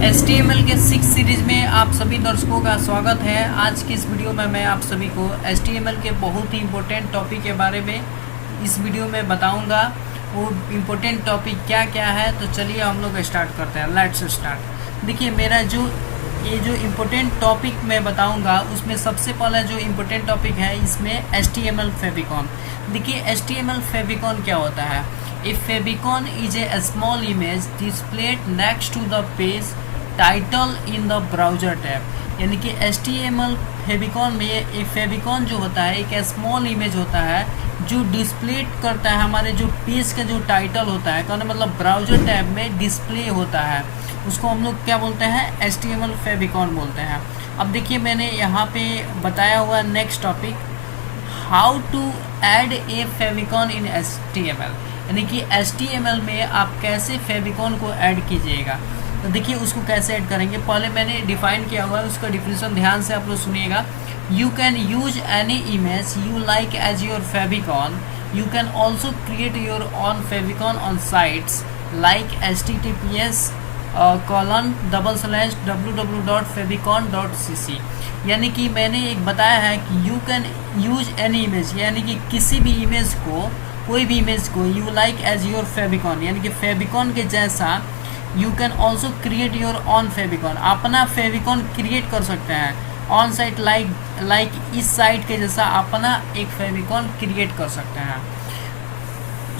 HTML के 6 series में आप सभी दर्शकों का स्वागत है। आज की इस वीडियो में मैं आप सभी को HTML के बहुत ही इम्पोर्टेंट टॉपिक के बारे में इस वीडियो में बताऊंगा। वो इम्पोर्टेंट टॉपिक क्या क्या है, तो चलिए हम लोग स्टार्ट करते हैं। Let's start. देखिए, मेरा जो इम्पोर्टेंट टॉपिक मैं बताऊंगा उसमें सबसे पहला जो इम्पोर्टेंट टॉपिक है इसमें HTML फेविकॉन। देखिए, HTML फेविकॉन क्या होता है। A favicon is a small image displayed next to the page title in the browser tab। यानी कि HTML फेविकॉन में एक फेविकॉन जो होता है एक स्मॉल इमेज होता है जो डिस्प्ले करता है हमारे जो पेज का जो टाइटल होता है, कहने मतलब ब्राउज़र टैब में डिस्प्ले होता है, उसको हम लोग क्या बोलते हैं, HTML फेविकॉन बोलते हैं। अब देखिए, मैंने यहाँ पे बताया हुआ next topic, how to add a favicon in HTML। यानी कि HTML में आप कैसे फेविकॉन को ऐड कीजिएगा। तो देखिए, उसको कैसे ऐड करेंगे, पहले मैंने डिफाइन किया हुआ है, उसका डिफिनेशन ध्यान से आप लोग सुनिएगा। You can use any image you like as your favicon. You can also create your own favicon on sites like https://www.favicon.cc। यानी कि मैंने एक बताया है कि you can use any image, यानी कि किसी भी इमेज को, कोई भी इमेज को, you like as your favicon, यानी कि फेविकॉन के जैसा। You can also create your own favicon, अपना फेविकॉन क्रिएट कर सकते हैं। ऑन साइट लाइक इस साइट के जैसा अपना एक फेविकॉन क्रिएट कर सकते हैं।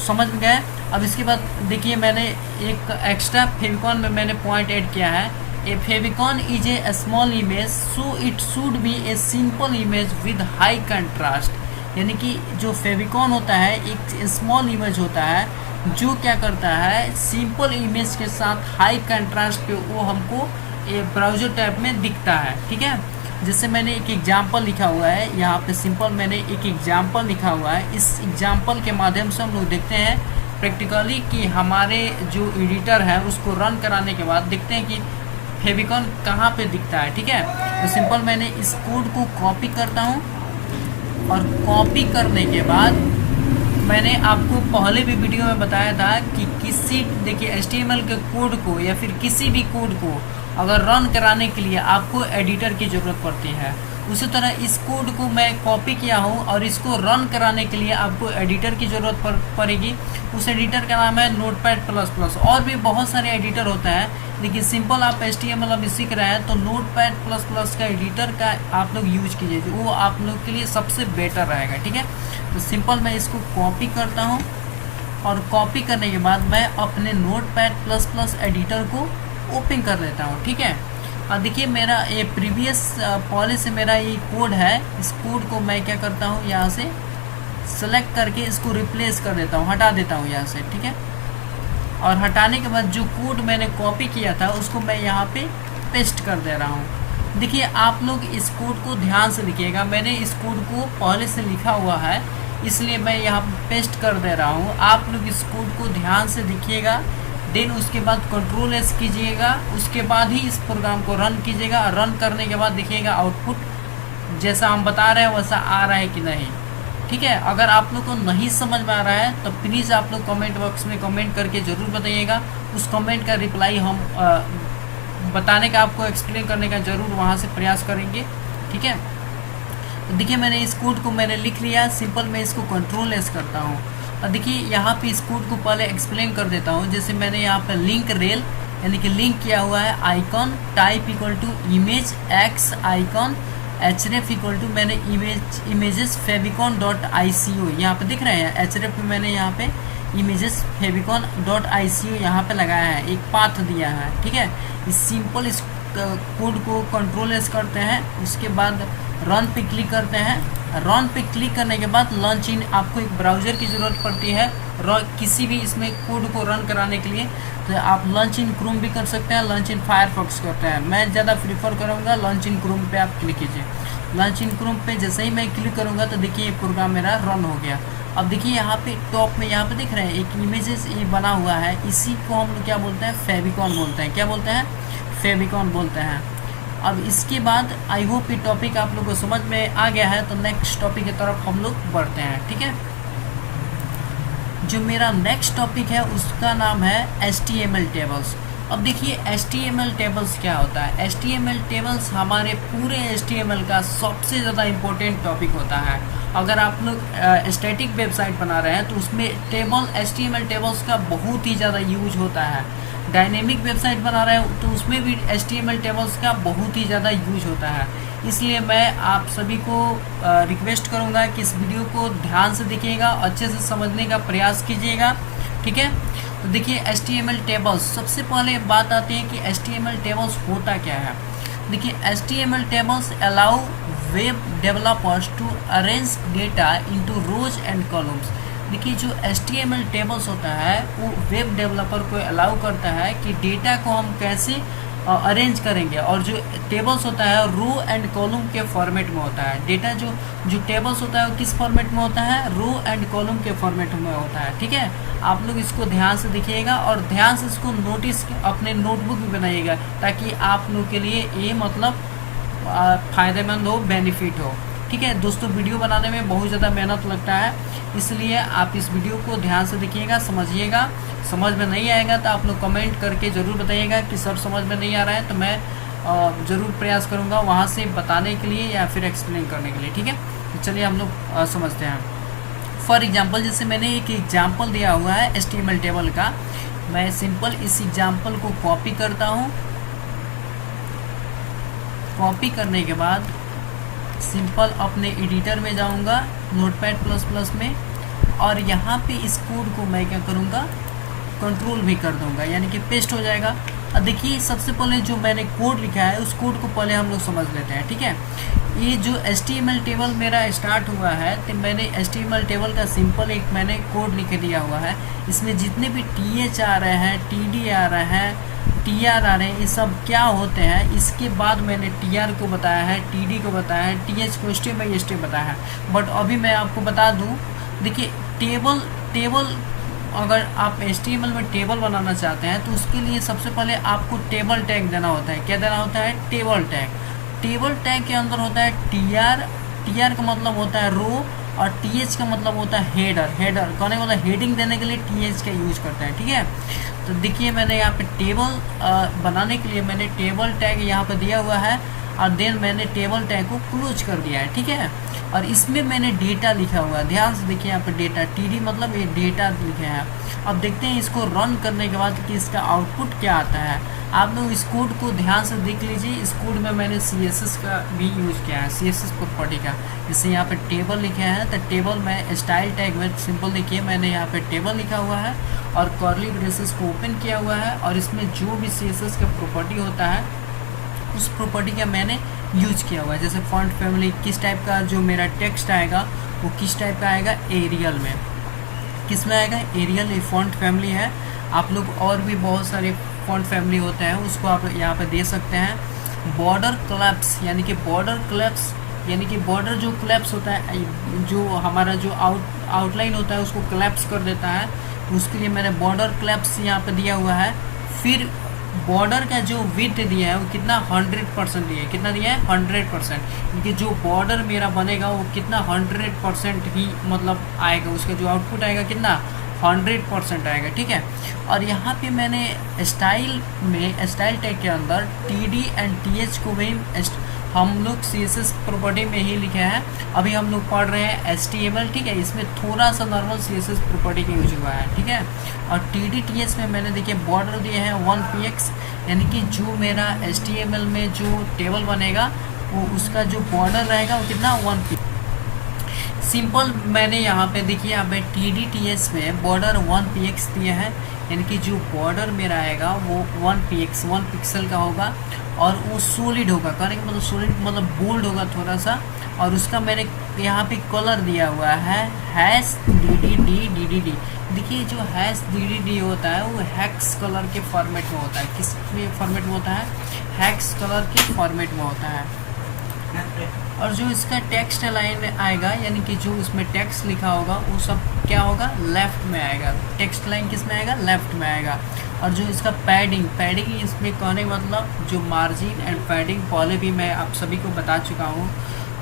समझ में गए। अब इसके बाद देखिए, मैंने एक एक्स्ट्रा फेविकॉन में मैंने पॉइंट ऐड किया है। A favicon is a small image so it should be a simple image with high contrast. यानी कि जो फेविकॉन होता है एक स्मॉल इमेज होता है जो क्या करता है, सिंपल इमेज के साथ हाई कंट्रास्ट पे वो हमको एक ब्राउज़र टैब में दिखता है। ठीक है, जैसे मैंने एक एग्जांपल लिखा हुआ है यहाँ पे, सिंपल मैंने एक एग्जांपल लिखा हुआ है। इस एग्जांपल के माध्यम से हम लोग देखते हैं प्रैक्टिकली कि हमारे जो एडिटर है उसको रन कराने के बाद देखते हैं कि फेविकॉन कहाँ पे दिखता है। ठीक है, तो सिंपल मैंने इस कोड को कॉपी करता हूँ और कॉपी करने के बाद मैंने आपको पहले भी वीडियो में बताया था कि देखिए HTML के कोड को या फिर किसी भी कोड को अगर रन कराने के लिए आपको एडिटर की ज़रूरत पड़ती है, उसी तरह इस कोड को मैं कॉपी किया हूँ और इसको रन कराने के लिए आपको एडिटर की ज़रूरत पड़ेगी। उस एडिटर का नाम है Notepad++। और भी बहुत सारे एडिटर होता है, लेकिन सिंपल आप HTML अभी सीख रहे हैं तो Notepad++ का एडिटर का आप लोग यूज कीजिए, वो आप लोग के लिए सबसे बेटर रहेगा। ठीक है, तो सिंपल मैं इसको कॉपी करता हूँ और कॉपी करने के बाद मैं अपने Notepad++ एडिटर को ओपन कर लेता हूँ। ठीक है, और देखिए मेरा ये प्रीवियस पहले से मेरा ये कोड है। इस कोड को मैं क्या करता हूँ, यहाँ से सेलेक्ट करके इसको रिप्लेस कर देता हूँ, हटा देता हूँ यहाँ से। ठीक है, और हटाने के बाद जो कोड मैंने कॉपी किया था उसको मैं यहाँ पे पेस्ट कर दे रहा हूँ। देखिए, आप लोग इस कोड को ध्यान से लिखिएगा, मैंने इस कोड को पहले से लिखा हुआ है इसलिए मैं यहाँ पेस्ट कर दे रहा हूँ। आप लोग इस कोड को ध्यान से लिखिएगा, देन उसके बाद Ctrl+S कीजिएगा, उसके बाद ही इस प्रोग्राम को रन कीजिएगा। रन करने के बाद देखिएगा आउटपुट जैसा हम बता रहे हैं वैसा आ रहा है कि नहीं। ठीक है, अगर आप लोग को नहीं समझ में आ रहा है तो प्लीज़ आप लोग कमेंट बॉक्स में कमेंट करके ज़रूर बताइएगा। उस कमेंट का रिप्लाई हम बताने का, आपको एक्सप्लेन करने का ज़रूर वहाँ से प्रयास करेंगे। ठीक है, तो देखिए मैंने इस कोड को मैंने लिख लिया। सिंपल मैं इसको Ctrl+S करता हूँ और देखिए यहाँ पे इस कोड को पहले एक्सप्लेन कर देता हूँ। जैसे मैंने यहाँ पे लिंक रेल यानी कि लिंक किया हुआ है, icon type equal to image x icon href equal to मैंने इमेजेस favicon.ico यहाँ पे दिख रहे हैं। href में मैंने यहाँ पे इमेजेस favicon.ico यहाँ पे लगाया है, एक पाथ दिया है। ठीक है, इस सिंपल इस कोड को Ctrl+S करते हैं, उसके बाद रन पे क्लिक करते हैं। रन पे क्लिक करने के बाद लॉन्च इन, आपको एक ब्राउज़र की ज़रूरत पड़ती है किसी भी इसमें कोड को रन कराने के लिए। तो आप लॉन्च इन क्रोम भी कर सकते हैं, लॉन्च इन फायरफॉक्स करते हैं। मैं ज़्यादा प्रीफर करूँगा लॉन्च इन क्रोम पे आप क्लिक कीजिए। लॉन्च इन क्रोम पे जैसे ही मैं क्लिक करूँगा तो देखिए ये प्रोग्राम मेरा रन हो गया। अब देखिए यहाँ पे टॉप में यहाँ पे दिख रहे हैं एक इमेजेस ये बना हुआ है, इसी को हम क्या बोलते हैं, फेविकॉन बोलते हैं। क्या बोलते हैं, फेविकॉन बोलते हैं। अब इसके बाद आई होप ये टॉपिक आप लोगों को समझ में आ गया है, तो नेक्स्ट टॉपिक की तरफ हम लोग बढ़ते हैं। ठीक है, जो मेरा नेक्स्ट टॉपिक है उसका नाम है HTML टेबल्स। अब देखिए HTML टेबल्स क्या होता है। HTML टेबल्स हमारे पूरे HTML का सबसे ज़्यादा इम्पोर्टेंट टॉपिक होता है। अगर आप लोग स्टैटिक वेबसाइट बना रहे हैं तो उसमें HTML टेबल्स का बहुत ही ज़्यादा यूज होता है। डायनेमिक वेबसाइट बना रहे हैं तो उसमें भी HTML टेबल्स का बहुत ही ज़्यादा यूज होता है। इसलिए मैं आप सभी को रिक्वेस्ट करूँगा कि इस वीडियो को ध्यान से देखिएगा, अच्छे से समझने का प्रयास कीजिएगा, ठीक है। तो देखिए HTML टेबल्स, सबसे पहले बात आती है कि HTML टेबल्स होता क्या है। देखिए HTML tables allow web developers to arrange data into rows and columns. देखिए जो HTML टेबल्स होता है वो वेब डेवलपर को अलाउ करता है कि डेटा को हम कैसे अरेंज करेंगे, और जो टेबल्स होता है रो एंड कॉलम के फॉर्मेट में होता है। डेटा जो टेबल्स होता है वो किस फॉर्मेट में होता है, रो एंड कॉलम के फॉर्मेट में होता है, ठीक है। आप लोग इसको ध्यान से देखिएगा और ध्यान से इसको नोटिस अपने नोटबुक में बनाइएगा, ताकि आप लोग के लिए ये मतलब फ़ायदेमंद हो, बेनिफिट हो, ठीक है। दोस्तों वीडियो बनाने में बहुत ज़्यादा मेहनत लगता है, इसलिए आप इस वीडियो को ध्यान से देखिएगा, समझिएगा। समझ में नहीं आएगा तो आप लोग कमेंट करके ज़रूर बताइएगा कि सर समझ में नहीं आ रहा है, तो मैं ज़रूर प्रयास करूँगा वहाँ से बताने के लिए या फिर एक्सप्लेन करने के लिए, ठीक है। तो चलिए हम लोग समझते हैं। फॉर एग्जांपल, जैसे मैंने एक एग्जांपल दिया हुआ है HTML टेबल का, मैं सिंपल इस एग्जांपल को कॉपी करता हूँ। कॉपी करने के बाद सिंपल अपने एडिटर में जाऊँगा, नोटपैड++ में, और यहाँ पे इस कोड को मैं क्या करूँगा, कंट्रोल भी कर दूँगा, यानी कि पेस्ट हो जाएगा। अब देखिए सबसे पहले जो मैंने कोड लिखा है उस कोड को पहले हम लोग समझ लेते हैं, ठीक है। ये जो HTML टेबल मेरा स्टार्ट हुआ है तो मैंने HTML टेबल का सिंपल एक मैंने कोड लिख दिया हुआ है। इसमें जितने भी TH आ रहे हैं, TD आ रहे हैं, TR आ रहे हैं, ये सब क्या होते हैं, इसके बाद मैंने TR को बताया है, TD को बताया है, TH को स्टेप बाई स्टेप बताया है। बट अभी मैं आपको बता दूँ, देखिए टेबल अगर आप HTML में टेबल बनाना चाहते हैं तो उसके लिए सबसे पहले आपको टेबल टैग देना होता है। क्या देना होता है, टेबल टैग। टेबल टैग के अंदर होता है TR का मतलब होता है रो, और TH का मतलब होता है हेडर कहने वाला हेडिंग देने के लिए TH का यूज करते हैं, ठीक है। तो देखिए मैंने यहाँ पे टेबल बनाने के लिए मैंने टेबल टैग यहाँ पे दिया हुआ है, और देन मैंने टेबल टैग को क्लोज कर दिया है, ठीक है। और इसमें मैंने डेटा लिखा हुआ है, ध्यान से देखिए यहाँ पे डेटा, TD मतलब ये डेटा लिखे हैं। अब देखते हैं इसको रन करने के बाद कि इसका आउटपुट क्या आता है। आप लोग इस कोड को ध्यान से देख लीजिए। इस कोड में मैंने CSS का भी यूज़ किया है, CSS प्रॉपर्टी का। जैसे यहाँ पे टेबल लिखे हैं तो टेबल में स्टाइल टैग में सिंपल देखिए मैंने यहाँ पे टेबल लिखा हुआ है और कर्ली ब्रेसेस को ओपन किया हुआ है, और इसमें जो भी CSS का प्रॉपर्टी होता है उस प्रॉपर्टी का मैंने यूज किया हुआ है। जैसे फॉन्ट फैमिली किस टाइप का, जो मेरा टेक्स्ट आएगा वो किस टाइप का आएगा, एरियल में। किस में आएगा, एरियल, ये फॉन्ट फैमिली है। आप लोग और भी बहुत सारे फॉन्ट फैमिली होते हैं, उसको आप यहाँ पे दे सकते हैं। बॉर्डर क्लैप्स, यानी कि बॉर्डर जो क्लैप्स होता है, जो हमारा जो आउटलाइन होता है उसको क्लैप्स कर देता है, उसके लिए मैंने बॉर्डर क्लैप्स यहाँ पे दिया हुआ है। फिर बॉर्डर का जो विड्थ दिया है वो कितना 100% दिया है, कितना दिया है 100%, क्योंकि जो बॉर्डर मेरा बनेगा वो कितना 100% ही मतलब आएगा, उसका जो आउटपुट आएगा कितना 100% आएगा, ठीक है। और यहाँ पे मैंने स्टाइल टैग के अंदर TD एंड TH को भी हम लोग CSS प्रॉपर्टी में ही लिखे हैं। अभी हम लोग पढ़ रहे हैं HTML, ठीक है। इसमें थोड़ा सा नॉर्मल CSS प्रॉपर्टी का यूज हुआ है, ठीक है। और TD TH में मैंने देखिए बॉर्डर दिए हैं 1px, यानी कि जो मेरा HTML में जो टेबल बनेगा वो उसका जो बॉर्डर रहेगा वो कितना 1px। सिंपल मैंने यहाँ पे देखिए यहाँ पे TD TH में बॉर्डर 1px दिया है, यानी कि जो बॉर्डर मेरा आएगा वो 1 पिक्सल का होगा, और वो सॉलिड होगा। कहने का मतलब सॉलिड मतलब बोल्ड होगा थोड़ा सा। और उसका मैंने यहाँ पे कलर दिया हुआ है #DDD। देखिए जो #DDD होता है वो हैक्स कलर के फॉर्मेट में होता है। किस फॉर्मेट में होता है, हैक्स कलर के फॉर्मेट में होता है। और जो इसका टेक्स्ट लाइन आएगा, यानी कि जो उसमें टेक्स्ट लिखा होगा वो सब क्या होगा, लेफ़्ट में आएगा। टेक्स्ट लाइन किस में आएगा, लेफ़्ट में आएगा। और जो इसका पैडिंग इसमें कहने मतलब जो मार्जिन एंड पैडिंग पहले भी मैं आप सभी को बता चुका हूँ।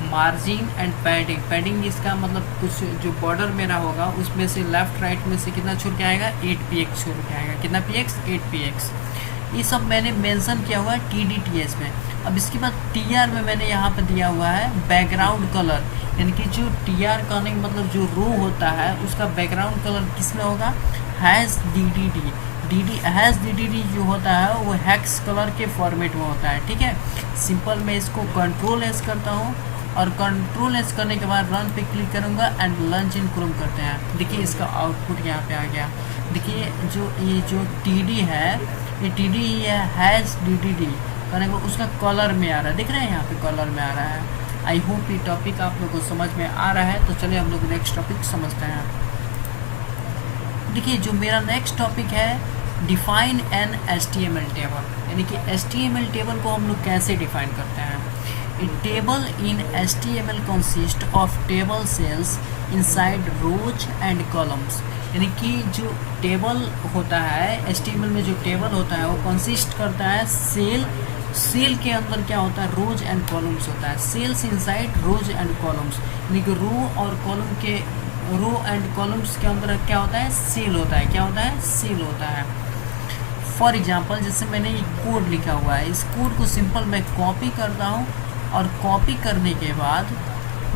मार्जिन एंड पैडिंग इसका मतलब कुछ जो बॉर्डर मेरा होगा उसमें से लेफ़्ट राइट में से कितना छोड़ के आएगा, 8px छोड़ के आएगा। कितना px, 8px। ये सब मैंने मेंशन किया हुआ है TDTS में। अब इसके बाद TR में मैंने यहाँ पे दिया हुआ है बैकग्राउंड कलर, यानी कि जो TR कहने का मतलब जो रो होता है उसका बैकग्राउंड कलर किस में होगा, हैज़ DDD जो होता है वो हेक्स कलर के फॉर्मेट में होता है, ठीक है। सिंपल मैं इसको कंट्रोल एस करता हूँ और कंट्रोल एस करने के बाद रन पे क्लिक करूँगा एंड लॉन्च इन क्रोम करते हैं। देखिए इसका आउटपुट यहाँ पे आ गया। देखिए ये जो TD है ये TD है हैज़ DDD करने के बाद उसका कलर में आ रहा है, दिख रहा है यहाँ पे कलर में आ रहा है। आई होप ये टॉपिक आप लोग को समझ में आ रहा है। तो चलिए हम लोग नेक्स्ट टॉपिक समझते हैं। देखिए जो मेरा नेक्स्ट टॉपिक है डिफाइन एन HTML टेबल, यानी कि HTML टेबल को हम लोग कैसे डिफाइन करते हैं। A table in HTML consist of table cells inside rows and columns, यानी कि जो टेबल होता है HTML में जो टेबल होता है वो कंसिस्ट करता है सेल के अंदर क्या होता है, रोज एंड कॉलम्स होता है। Cells inside rows and columns, यानी कि रो और कॉलम के रो एंड कॉलम्स के अंदर क्या होता है, सेल होता है। क्या होता है, सेल होता है। फॉर एग्जांपल जैसे मैंने ये कोड लिखा हुआ है, इस कोड को सिंपल मैं कॉपी करता हूँ और कॉपी करने के बाद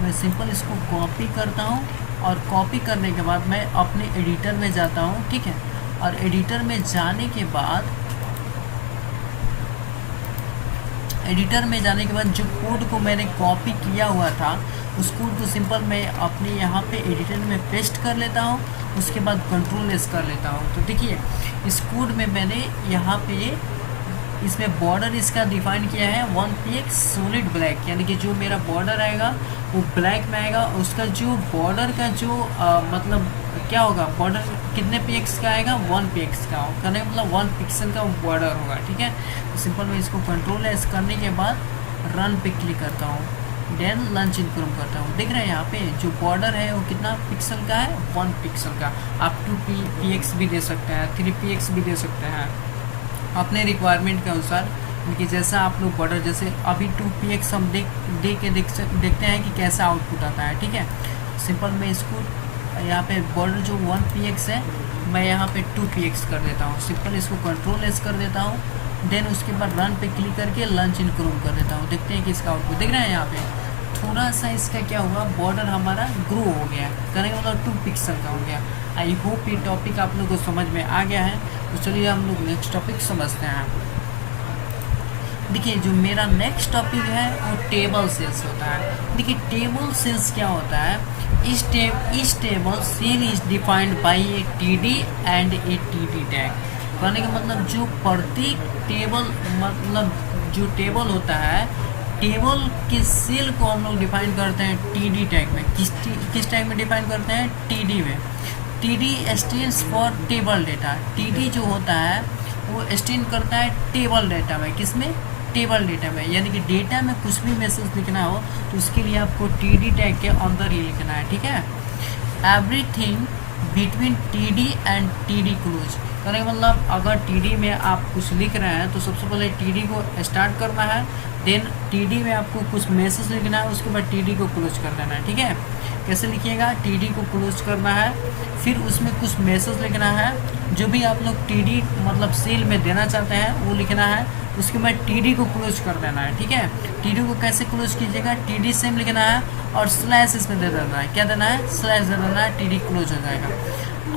मैं सिंपल इसको कॉपी करता हूँ और कॉपी करने के बाद मैं अपने एडिटर में जाता हूँ, ठीक है। और एडिटर में जाने के बाद जो कोड को मैंने कॉपी किया हुआ था उस कोड को सिंपल मैं अपने यहाँ पे एडिटर में पेस्ट कर लेता हूँ, उसके बाद कंट्रोल एस कर लेता हूँ। तो देखिए इस कोड में मैंने यहाँ पे इसमें बॉर्डर इसका डिफाइन किया है 1px सॉलिड ब्लैक, यानी कि जो मेरा बॉर्डर आएगा वो ब्लैक में आएगा। उसका जो बॉर्डर का जो मतलब क्या होगा, बॉर्डर कितने px का आएगा, 1px का करने का मतलब 1 पिक्सल का बॉर्डर होगा, ठीक है। तो सिंपल मैं इसको कंट्रोल एस करने के बाद रन पे क्लिक करता हूँ, देन लॉन्च इन क्रोम करता हूँ। देख रहे हैं यहाँ पे जो बॉर्डर है वो कितना पिक्सल का है, 1 पिक्सल का। आप 2px भी दे सकते हैं, 3px भी दे सकते हैं अपने रिक्वायरमेंट के अनुसार, क्योंकि जैसा आप लोग बॉर्डर जैसे अभी 2px हम देखते हैं कि कैसा आउटपुट आता है, ठीक है। सिंपल मैं इसको यहाँ पे बॉर्डर जो 1px है मैं यहाँ पे 2px कर देता हूँ। सिंपल इसको कंट्रोल एस कर देता हूँ, देन उसके बाद रन पे क्लिक करके लॉन्च इन क्रोम कर देता हूँ। देखते हैं कि इसका आउटपुट देख रहे हैं यहाँ पे थोड़ा सा इसका क्या हुआ, बॉर्डर हमारा ग्रो हो गया, करने का मतलब 2 पिक्सल का हो गया। आई होप ये टॉपिक आप लोगों को समझ में आ गया है। तो चलिए हम लोग नेक्स्ट टॉपिक समझते हैं। देखिए जो मेरा नेक्स्ट टॉपिक है वो टेबल सेल्स होता है। देखिए टेबल सेल्स क्या होता है, इस table cell is defined by a TD and a TD tag. कहने का मतलब जो प्रत्येक टेबल मतलब जो टेबल होता है, टेबल के सेल को हम लोग डिफाइन करते हैं TD टैग में। किस टैग में डिफाइन करते हैं, TD में। TD stands for table data. TD जो होता है वो स्टैंड करता है टेबल डेटा में, किसमें, टेबल डेटा में। यानी कि डेटा में कुछ भी मैसेज लिखना हो तो उसके लिए आपको TD टैग के अंदर ही लिखना है, ठीक है। Everything between TD and TD close, कहने का मतलब अगर TD में आप कुछ लिख रहे हैं तो सबसे पहले TD को स्टार्ट करना है, देन TD में आपको कुछ मैसेज लिखना है, उसके बाद TD को क्लोज कर देना है, ठीक है। कैसे लिखिएगा, TD को क्लोज करना है, फिर उसमें कुछ मैसेज लिखना है, जो भी आप लोग TD मतलब सेल में देना चाहते हैं वो लिखना है, उसके बाद TD को क्लोज कर देना है, ठीक है। TD को कैसे क्लोज कीजिएगा, TD सेम लिखना है और स्लैश इसमें दे देना है। क्या देना है, स्लैश दे देना है, TD क्लोज हो जाएगा।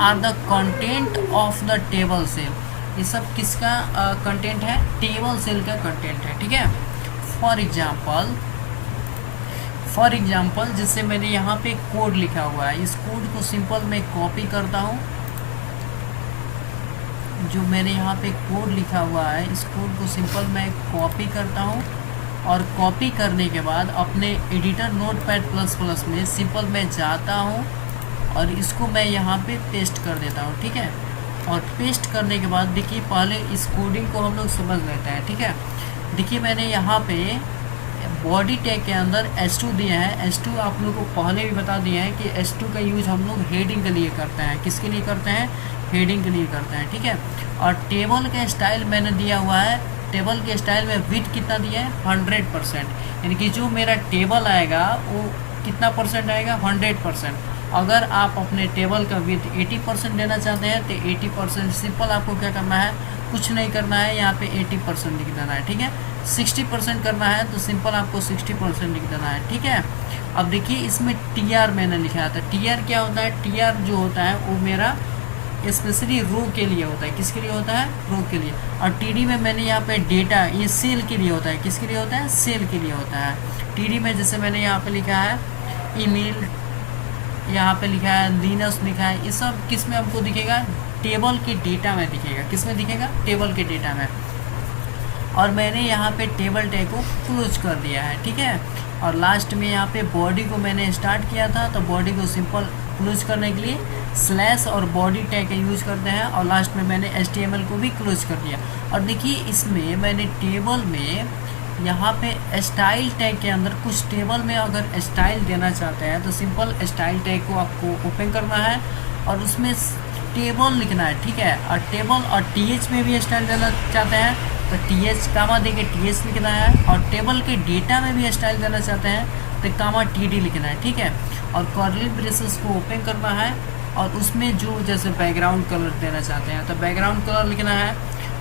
Are the content of the table cell, ये सब किसका कंटेंट है, टेबल सेल का कंटेंट है, ठीक है। फॉर एग्जाम्पल जैसे मैंने यहाँ पे कोड लिखा हुआ है, इस कोड को सिंपल मैं कॉपी करता हूँ। जो मैंने यहाँ पे कोड लिखा हुआ है इस कोड को सिंपल मैं कॉपी करता हूँ और कॉपी करने के बाद अपने एडिटर नोटपैड++ में सिंपल मैं जाता हूँ और इसको मैं यहाँ पे पेस्ट कर देता हूँ, ठीक है। और पेस्ट करने के बाद देखिए पहले इस कोडिंग को हम लोग समझ लेते हैं, ठीक है। देखिए मैंने यहाँ पे बॉडी टैग के अंदर S2 दिया है। S2 आप लोगों को पहले भी बता दिया है कि S2 का यूज़ हम लोग हेडिंग के लिए करते हैं। किसके लिए करते हैं, हेडिंग के लिए करते हैं, ठीक है। और टेबल का स्टाइल मैंने दिया हुआ है, टेबल के स्टाइल में विड्थ कितना दिया है, 100%, यानी कि जो मेरा टेबल आएगा वो कितना परसेंट आएगा, 100%। अगर आप अपने टेबल का विथ 80% देना चाहते हैं तो 80% सिंपल आपको क्या करना है, कुछ नहीं करना है, यहाँ पे 80% लिख देना है, ठीक है। 60% करना है तो सिंपल आपको 60% लिख देना है, ठीक है। अब देखिए इसमें टी आर मैंने लिखा था, टी आर क्या होता है, टी आर जो होता है वो मेरा स्पेशली रो के लिए होता है, किसके लिए होता है, रो के लिए। और टीडी में मैंने यहाँ पे डेटा, ये सेल के लिए होता है, किसके लिए होता है, सेल के लिए होता है। टीडी में जैसे मैंने यहाँ पे लिखा है ईमेल, यहाँ पे लिखा है लिनक्स लिखा है, ये सब किस में आपको दिखेगा, टेबल के डेटा में दिखेगा, किस में दिखेगा, टेबल के डेटा में। और मैंने यहाँ पे टेबल टैग को क्लोज कर दिया है, ठीक है। और लास्ट में यहाँ पे बॉडी को मैंने स्टार्ट किया था, तो बॉडी को सिंपल क्लोज करने के लिए स्लैश और बॉडी टैग का यूज़ करते हैं। और लास्ट में मैंने HTML को भी क्लोज कर दिया। और देखिए इसमें मैंने टेबल में यहाँ पे स्टाइल टैग के अंदर कुछ टेबल में अगर स्टाइल देना चाहते हैं तो सिंपल स्टाइल टैग को आपको ओपन करना है और उसमें टेबल लिखना है, ठीक है। और टेबल और TH में भी स्टाइल देना चाहते हैं तो TH कामा दे के TH लिखना है। और टेबल के डेटा में भी स्टाइल देना चाहते हैं तो कामा TD लिखना है, ठीक है। और कर्ली ब्रेसेस को ओपन करना है और उसमें जो जैसे बैकग्राउंड कलर देना चाहते हैं तो बैकग्राउंड कलर लिखना है।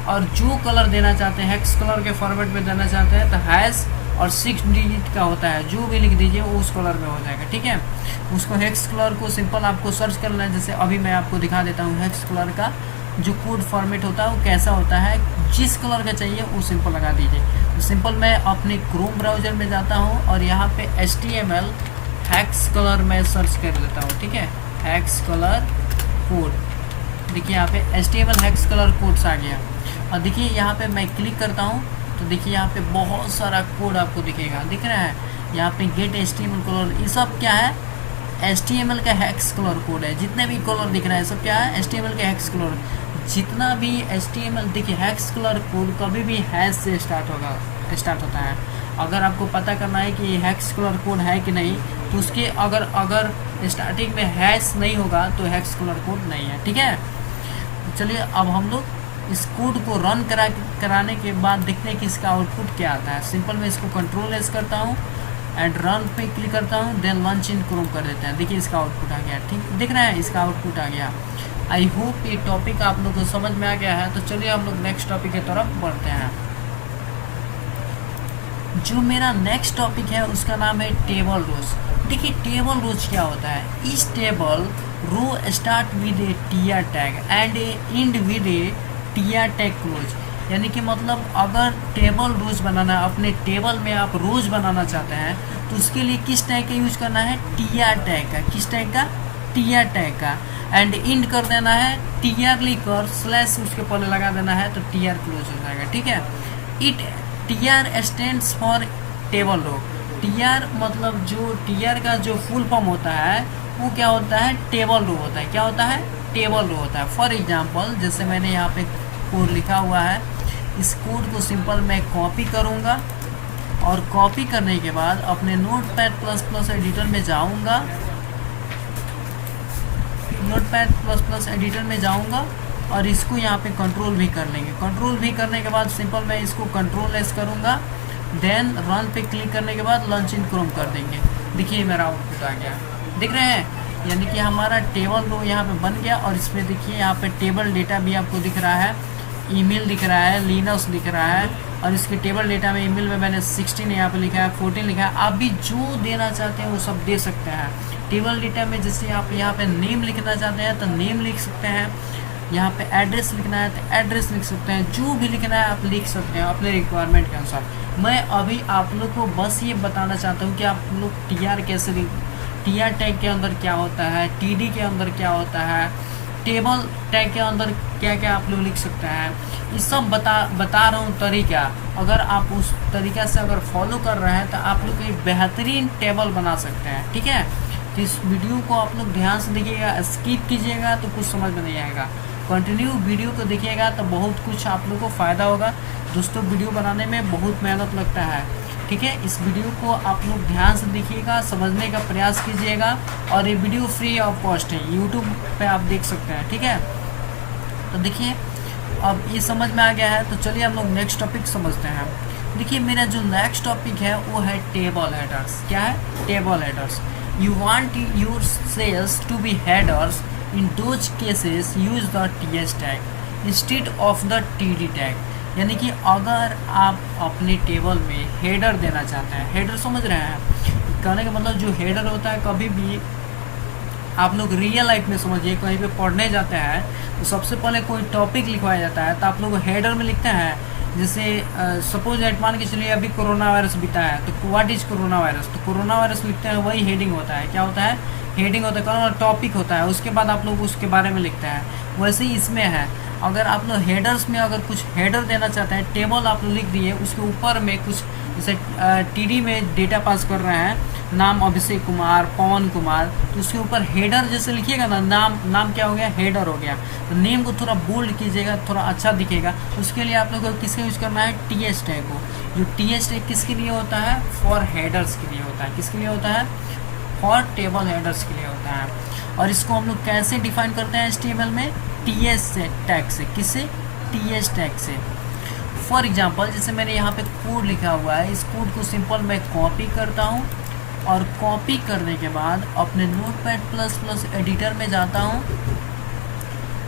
और जो कलर देना चाहते हैं हेक्स कलर के फॉर्मेट में देना चाहते हैं तो हैश और 6 डिजिट का होता है, जो भी लिख दीजिए वो उस कलर में हो जाएगा, ठीक है। उसको हेक्स कलर को सिंपल आपको सर्च करना है, जैसे अभी मैं आपको दिखा देता हूँ हेक्स कलर का जो कोड फॉर्मेट होता है वो कैसा होता है, जिस कलर का चाहिए वो सिंपल लगा दीजिए। तो सिंपल मैं अपने क्रोम ब्राउज़र में जाता हूँ और यहाँ पे HTML हेक्स कलर में सर्च कर लेता हूँ, ठीक है। हेक्स कलर कोड, देखिए यहाँ पे HTML हेक्स कलर कोड्स आ गया। और देखिए यहाँ पे मैं क्लिक करता हूँ तो देखिए यहाँ पे बहुत सारा कोड आपको दिखेगा, दिख रहा है यहाँ पे गेट HTML कलर, ये सब क्या है, HTML का हेक्स कलर कोड है। जितने भी कलर दिख रहा है सब क्या है, HTML का हेक्स कलर। जितना भी HTML देखिए हेक्स कलर कोड कभी भी हैश से स्टार्ट होता है। अगर आपको पता करना है कि हेक्स कलर कोड है कि नहीं तो उसके अगर स्टार्टिंग में हैश नहीं होगा तो हेक्स कलर कोड नहीं है, ठीक है। चलिए अब हम लोग इस कोड को रन कराने के बाद देखते हैं कि इसका आउटपुट क्या आता है। सिंपल मैं इसको कंट्रोल एस करता हूँ एंड रन पे क्लिक करता हूँ, देन लॉन्च इन क्रोम कर देते हैं। देखिए इसका आउटपुट आ गया, ठीक दिख रहा है, इसका आउटपुट आ गया। आई होप ये टॉपिक आप लोग को समझ में आ गया है। तो चलिए हम लोग नेक्स्ट टॉपिक की तरफ बढ़ते हैं। जो मेरा नेक्स्ट टॉपिक है उसका नाम है टेबल रोज। देखिए टेबल रोज क्या होता है, इस table row start with a TR tag and end with a TR tag close. यानी कि मतलब अगर टेबल रोज बनाना है, अपने टेबल में आप रोज बनाना चाहते हैं तो उसके लिए किस टैग का यूज करना है, टीआर टैग का। किस टैग का, टीआर टैग का। एंड इंड कर देना है, टीआर लिखकर स्लैश उसके पहले लगा देना है तो टीआर क्लोज हो जाएगा, ठीक है। It TR stands for table row. TR मतलब जो टीआर का जो फुल फॉर्म होता है वो क्या होता है, टेबल रो होता है। क्या होता है, टेबल रो होता है। फॉर एग्जांपल जैसे मैंने यहाँ पे कोड लिखा हुआ है, इस कोड को सिंपल मैं कॉपी करूँगा और कॉपी करने के बाद अपने नोटपैड++ एडिटर में जाऊँगा, नोटपैड++ एडिटर में जाऊँगा और इसको यहाँ पे कंट्रोल भी कर लेंगे। कंट्रोल भी करने के बाद सिंपल मैं इसको कंट्रोल एस करूँगा, देन रन पे क्लिक करने के बाद लॉन्च इन क्रोम कर देंगे। देखिए मेरा आउटपुट आ गया, दिख रहे हैं। यानी कि हमारा टेबल रो यहाँ पे बन गया और इसमें देखिए यहाँ पे टेबल डेटा भी आपको दिख रहा है, ईमेल दिख रहा है, लिनक्स दिख रहा है। और इसके टेबल डेटा में ईमेल में मैंने 16 यहाँ पे लिखा है, 14 लिखा है। आप भी जो देना चाहते हैं वो सब दे सकते हैं। टेबल डेटा में जैसे आप यहाँ पे नेम लिखना चाहते हैं तो नेम लिख सकते हैं, यहाँ पे एड्रेस लिखना है तो एड्रेस लिख सकते हैं, जो भी लिखना है आप लिख सकते हैं अपने रिक्वायरमेंट के अनुसार। मैं अभी आप लोग को बस ये बताना चाहता हूँ कि आप लोग टीआर कैसे, टीआर टैग के अंदर क्या होता है, टीडी के अंदर क्या होता है, टेबल टैग के अंदर क्या क्या आप लोग लिख सकते हैं, ये सब बता रहा हूँ तरीका। अगर आप उस तरीका से अगर फॉलो कर रहे हैं तो आप लोग एक बेहतरीन टेबल बना सकते हैं, ठीक है। तो इस वीडियो को आप लोग ध्यान से देखिएगा, स्किप कीजिएगा तो कुछ समझ में नहीं आएगा। कंटिन्यू वीडियो को देखिएगा तो बहुत कुछ आप लोग को फ़ायदा होगा। दोस्तों वीडियो बनाने में बहुत मेहनत लगता है, ठीक है। इस वीडियो को आप लोग ध्यान से देखिएगा, समझने का प्रयास कीजिएगा। और ये वीडियो फ्री ऑफ कॉस्ट है, यूट्यूब पे आप देख सकते हैं, ठीक है। तो देखिए अब ये समझ में आ गया है, तो चलिए हम लोग नेक्स्ट टॉपिक समझते हैं। देखिए मेरा जो नेक्स्ट टॉपिक है वो है टेबल हेडर्स। क्या है, table headers. You want your cells to be headers. In those cases, use the TS tag instead of the TD tag. यानी कि अगर आप अपने टेबल में हेडर देना चाहते हैं, हेडर समझ रहे हैं, कहने का मतलब जो हेडर होता है, कभी भी आप लोग रियल लाइफ में समझिए, कहीं पे पढ़ने जाते हैं तो सबसे पहले कोई टॉपिक लिखवाया जाता है तो आप लोग हेडर में लिखते हैं। जैसे सपोज एट मान के चलिए अभी कोरोना वायरस बीता है तो व्हाट इज कोरोना वायरस, तो कोरोना वायरस लिखते हैं, वही हेडिंग होता है। क्या होता है? हेडिंग होता है, कोरोना टॉपिक होता है, उसके बाद आप लोग उसके बारे में लिखते हैं। वैसे ही इसमें है, अगर आप लोग हेडर्स में अगर कुछ हेडर देना चाहते हैं, टेबल आप लोग लिख दिए, उसके ऊपर में कुछ जैसे टीडी में डेटा पास कर रहे हैं, नाम अभिषेक कुमार, पवन कुमार, तो उसके ऊपर हेडर जैसे लिखिएगा ना, नाम क्या हो गया? हेडर हो गया। तो नेम को थोड़ा बोल्ड कीजिएगा, थोड़ा अच्छा दिखेगा। उसके लिए आप लोग को किसका यूज़ करना है? TS टैग को। जो TS टैग किसके लिए होता है? फॉर हेडर्स के लिए होता है। किसके लिए होता है? फॉर टेबल हेडर्स के लिए होता है। और इसको हम लोग कैसे डिफाइन करते हैं HTML में? TS टैग से। किससे? TS टैग से। फॉर एग्जाम्पल, जैसे मैंने यहाँ पे कोड लिखा हुआ है, इस कोड को सिंपल मैं कॉपी करता हूँ और कॉपी करने के बाद अपने नोटपैड++ एडिटर में जाता हूँ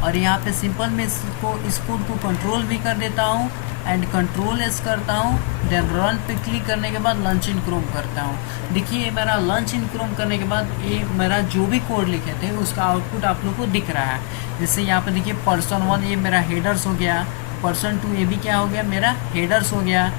और यहाँ पे सिंपल में इस कोड को कंट्रोल भी कर देता हूँ एंड Ctrl+S करता हूँ, देन रन पे क्लिक करने के बाद लॉन्च इन क्रोम करता हूँ। देखिए मेरा लॉन्च इन क्रोम करने के बाद ये मेरा जो भी कोड लिखे थे उसका आउटपुट आप लोग को दिख रहा है। जैसे यहाँ पे देखिए person1 ये मेरा हेडर्स हो गया, person2 ये भी क्या हो गया? मेरा हेडर्स हो गया,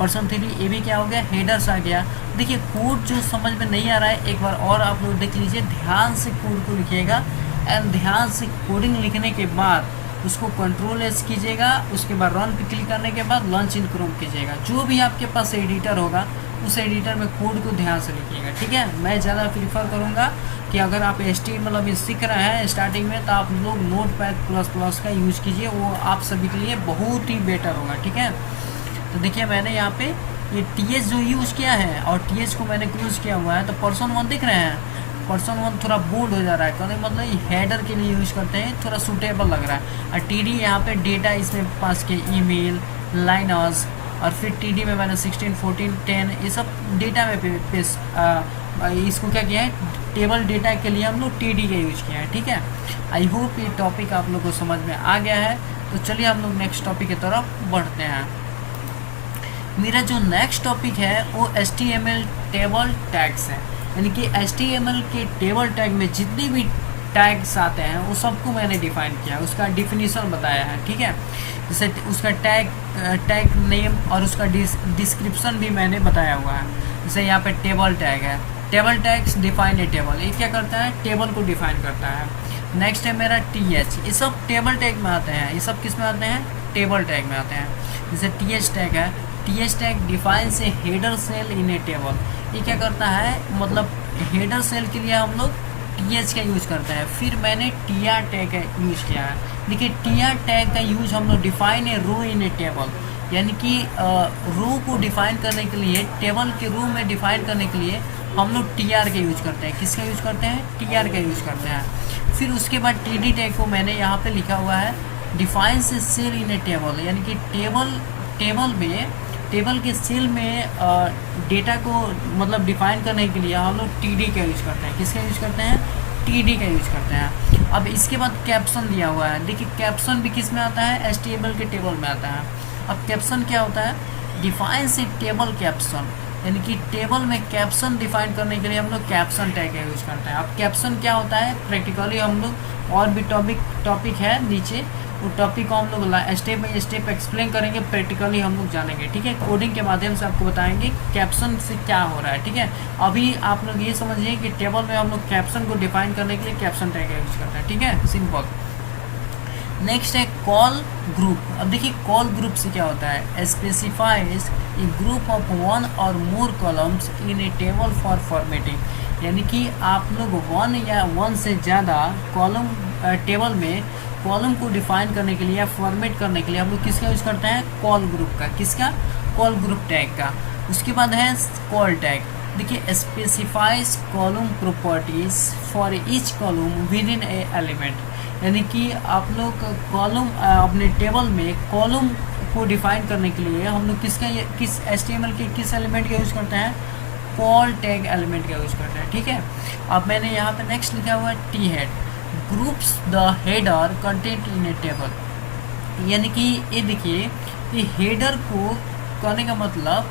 person3 ये भी क्या हो गया? हेडर्स आ गया। देखिए कोड जो समझ में नहीं आ रहा है, एक बार और आप लोग देख लीजिए, ध्यान से कोड को लिखिएगा एंड ध्यान से कोडिंग लिखने के बाद उसको Ctrl+S कीजिएगा, उसके बाद रन पे क्लिक करने के बाद लॉन्च इन क्रोम कीजिएगा। जो भी आपके पास एडिटर होगा उस एडिटर में कोड को ध्यान से लिखिएगा, ठीक है। मैं ज़्यादा प्रीफर करूँगा कि अगर आप HTML अभी सीख रहे हैं स्टार्टिंग में, तो आप लोग नोटपैड++ का यूज़ कीजिए, वो आप सभी के लिए बहुत ही बेटर होगा, ठीक है। तो देखिए मैंने यहाँ पे ये TS जो यूज़ किया है और TS को मैंने क्लोज किया हुआ है, तो person1 दिख रहे हैं, person1 थोड़ा बोल्ड हो जा रहा है, कहने मतलब ये हेडर के लिए यूज़ करते हैं, थोड़ा सूटेबल लग रहा है। और TD यहाँ पे डेटा इसमें पास किए, ईमेल, लाइनर्स, और फिर TD में मैंने 16, 14, 10 ये सब डेटा में इसको क्या किया है? टेबल डेटा के लिए हम लोग TD का यूज़ किया है, ठीक है। आई होप ये टॉपिक आप लोग को समझ में आ गया है। तो चलिए हम लोग नेक्स्ट टॉपिक की तरफ बढ़ते हैं। मेरा जो नेक्स्ट टॉपिक है वो HTML टेबल टैग्स है, यानी कि HTML के टेबल टैग में जितने भी टैग्स आते हैं वो सबको मैंने डिफाइन किया, उसका डिफिनीशन बताया है, ठीक है। जैसे उसका टैग नेम और उसका डिस्क्रिप्शन भी मैंने बताया हुआ है। जैसे यहाँ पे टेबल टैग है, table tags define a table, ये क्या करता है? टेबल को डिफाइन करता है। नेक्स्ट है मेरा TH, ये सब टेबल टैग में आते हैं। ये सब किस में आते हैं? टेबल टैग में आते हैं। जैसे TH टैग है, TH tag defines A header cell in a table, ये क्या करता है? मतलब हेडर सेल के लिए हम लोग TH का यूज़ करते हैं। फिर मैंने TR टैग का यूज़ किया है। देखिए TR टैग का यूज़ हम लोग define a row in a table, यानी कि रो को डिफाइन करने के लिए, टेबल के रो में डिफाइन करने के लिए हम लोग TR का यूज़ करते हैं। किसका यूज़ करते हैं? TR का यूज़ करते हैं। फिर उसके बाद TD टैग को मैंने यहाँ पे लिखा हुआ है, defines A cell in a table, यानी कि टेबल के सेल में डेटा को मतलब डिफाइन करने के लिए हम लोग TD का यूज़ करते हैं। किसका यूज़ करते हैं? TD का यूज़ करते हैं। अब इसके बाद कैप्शन दिया हुआ है। देखिए कैप्शन भी किस में आता है? HTML के टेबल में आता है। अब कैप्शन क्या होता है? डिफाइंस ए टेबल कैप्शन, यानी कि टेबल में कैप्शन डिफाइन करने के लिए हम लोग कैप्शन टैग का यूज़ करते हैं। अब कैप्शन क्या होता है? प्रैक्टिकली हम लोग और भी टॉपिक है नीचे, वो टॉपिक को हम लोग स्टेप बाई स्टेप एक्सप्लेन करेंगे, प्रैक्टिकली हम लोग जानेंगे, ठीक है। कोडिंग के माध्यम से आपको बताएंगे कैप्शन से क्या हो रहा है, ठीक है। अभी आप लोग ये समझिए कि टेबल में हम लोग कैप्शन को डिफाइन करने के लिए कैप्शन टैग का यूज़ करते हैं, ठीक है, सिंपल। नेक्स्ट है कॉल ग्रुप। अब देखिए कॉल ग्रुप से क्या होता है? स्पेसिफाइज ए ग्रुप ऑफ 1 और more columns in a table for formatting, यानी कि आप लोग 1 या 1 से ज़्यादा कॉलम टेबल में कॉलम को डिफाइन करने के लिए या फॉर्मेट करने के लिए हम लोग किसका यूज़ करते हैं? कॉल ग्रुप का। किसका? कॉल ग्रुप टैग का। उसके बाद है कॉल टैग। देखिए specifies column properties for each column with in A element, यानी कि आप लोग कॉलम अपने टेबल में कॉलम को डिफाइन करने के लिए हम लोग किस HTML के किस एलिमेंट का यूज़ करते हैं? कॉल टैग एलिमेंट का यूज करते हैं, ठीक है। अब मैंने यहाँ पे नेक्स्ट लिखा हुआ है T head, groups the header content in a table. यानी कि ये देखिए, ये हेडर को कहने का मतलब,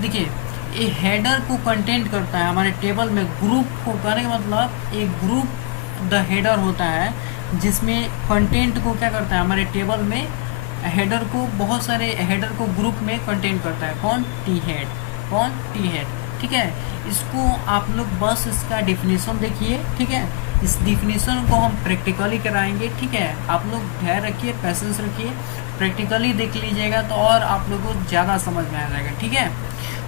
देखिए ये हेडर को कंटेंट करता है हमारे टेबल में। ग्रुप को कहने का मतलब एक ग्रुप द हेडर होता है जिसमें कंटेंट को क्या करता है हमारे टेबल में, हेडर को, बहुत सारे हेडर को ग्रुप में कंटेंट करता है। कौन? T head. कौन? टी हेड, ठीक है। इसको आप लोग बस इसका डिफिनीशन देखिए, ठीक है। इस डिफिनीशन को हम प्रैक्टिकली कराएंगे, ठीक है। आप लोग ध्यान रखिए, पैसेंस रखिए, प्रैक्टिकली देख लीजिएगा तो और आप लोगों को ज़्यादा समझ में आ जाएगा, ठीक है।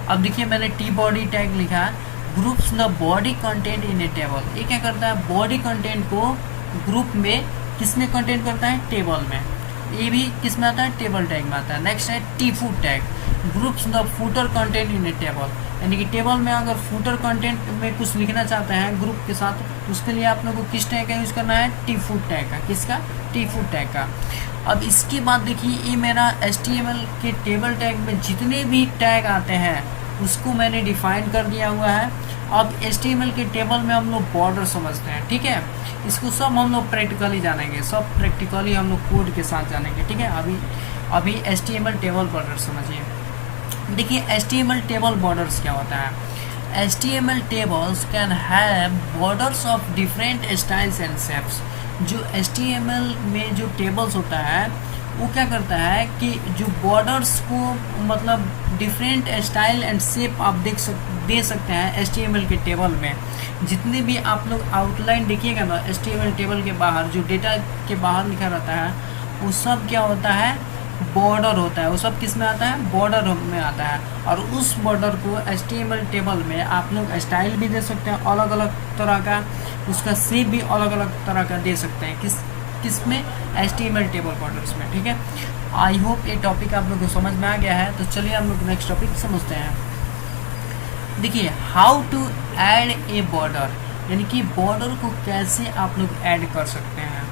अब देखिए मैंने टी बॉडी टैग लिखा है, groups the body content in a table. ये क्या करता है? बॉडी कंटेंट को ग्रुप में, किस में कंटेंट करता है? टेबल में। ये भी किस में आता है? टेबल टैग में आता है। नेक्स्ट है T foot tag, groups the footer content in a table. यानी कि टेबल में अगर फूटर कंटेंट में कुछ लिखना चाहते हैं ग्रुप के साथ, तो उसके लिए आप लोग को किस टैग का यूज़ करना है? टी फूट टैग का। किसका? टी फूट टैग का। अब इसके बाद देखिए, ये मेरा HTML के टेबल टैग में जितने भी टैग आते हैं उसको मैंने डिफाइन कर दिया हुआ है। अब HTML के टेबल में हम लोग बॉर्डर समझते हैं, ठीक है। इसको सब हम लोग प्रैक्टिकली जानेंगे, सब प्रैक्टिकली हम लोग कोड के साथ जानेंगे, ठीक है। अभी HTML टेबल बॉर्डर समझिए। देखिए HTML टेबल बॉर्डर्स क्या होता है? HTML tables can have borders of different styles and shapes. जो HTML में जो टेबल्स होता है वो क्या करता है कि जो बॉर्डर्स को, मतलब डिफरेंट स्टाइल एंड शेप आप दे सकते हैं HTML के टेबल में। जितने भी आप लोग आउटलाइन देखिएगा ना HTML टेबल के बाहर, जो डेटा के बाहर लिखा रहता है, वो सब क्या होता है? बॉर्डर होता है। वो सब किस में आता है? बॉर्डर में आता है। और उस बॉर्डर को HTML टेबल में आप लोग स्टाइल भी दे सकते हैं अलग अलग तरह का, उसका शेप भी अलग अलग तरह का दे सकते हैं। किस में? HTML टेबल बॉर्डर्स में, ठीक है। आई होप ये टॉपिक आप लोगों को समझ में आ गया है। तो चलिए हम लोग नेक्स्ट टॉपिक समझते हैं। देखिए how to add a border, यानी कि बॉर्डर को कैसे आप लोग ऐड कर सकते हैं।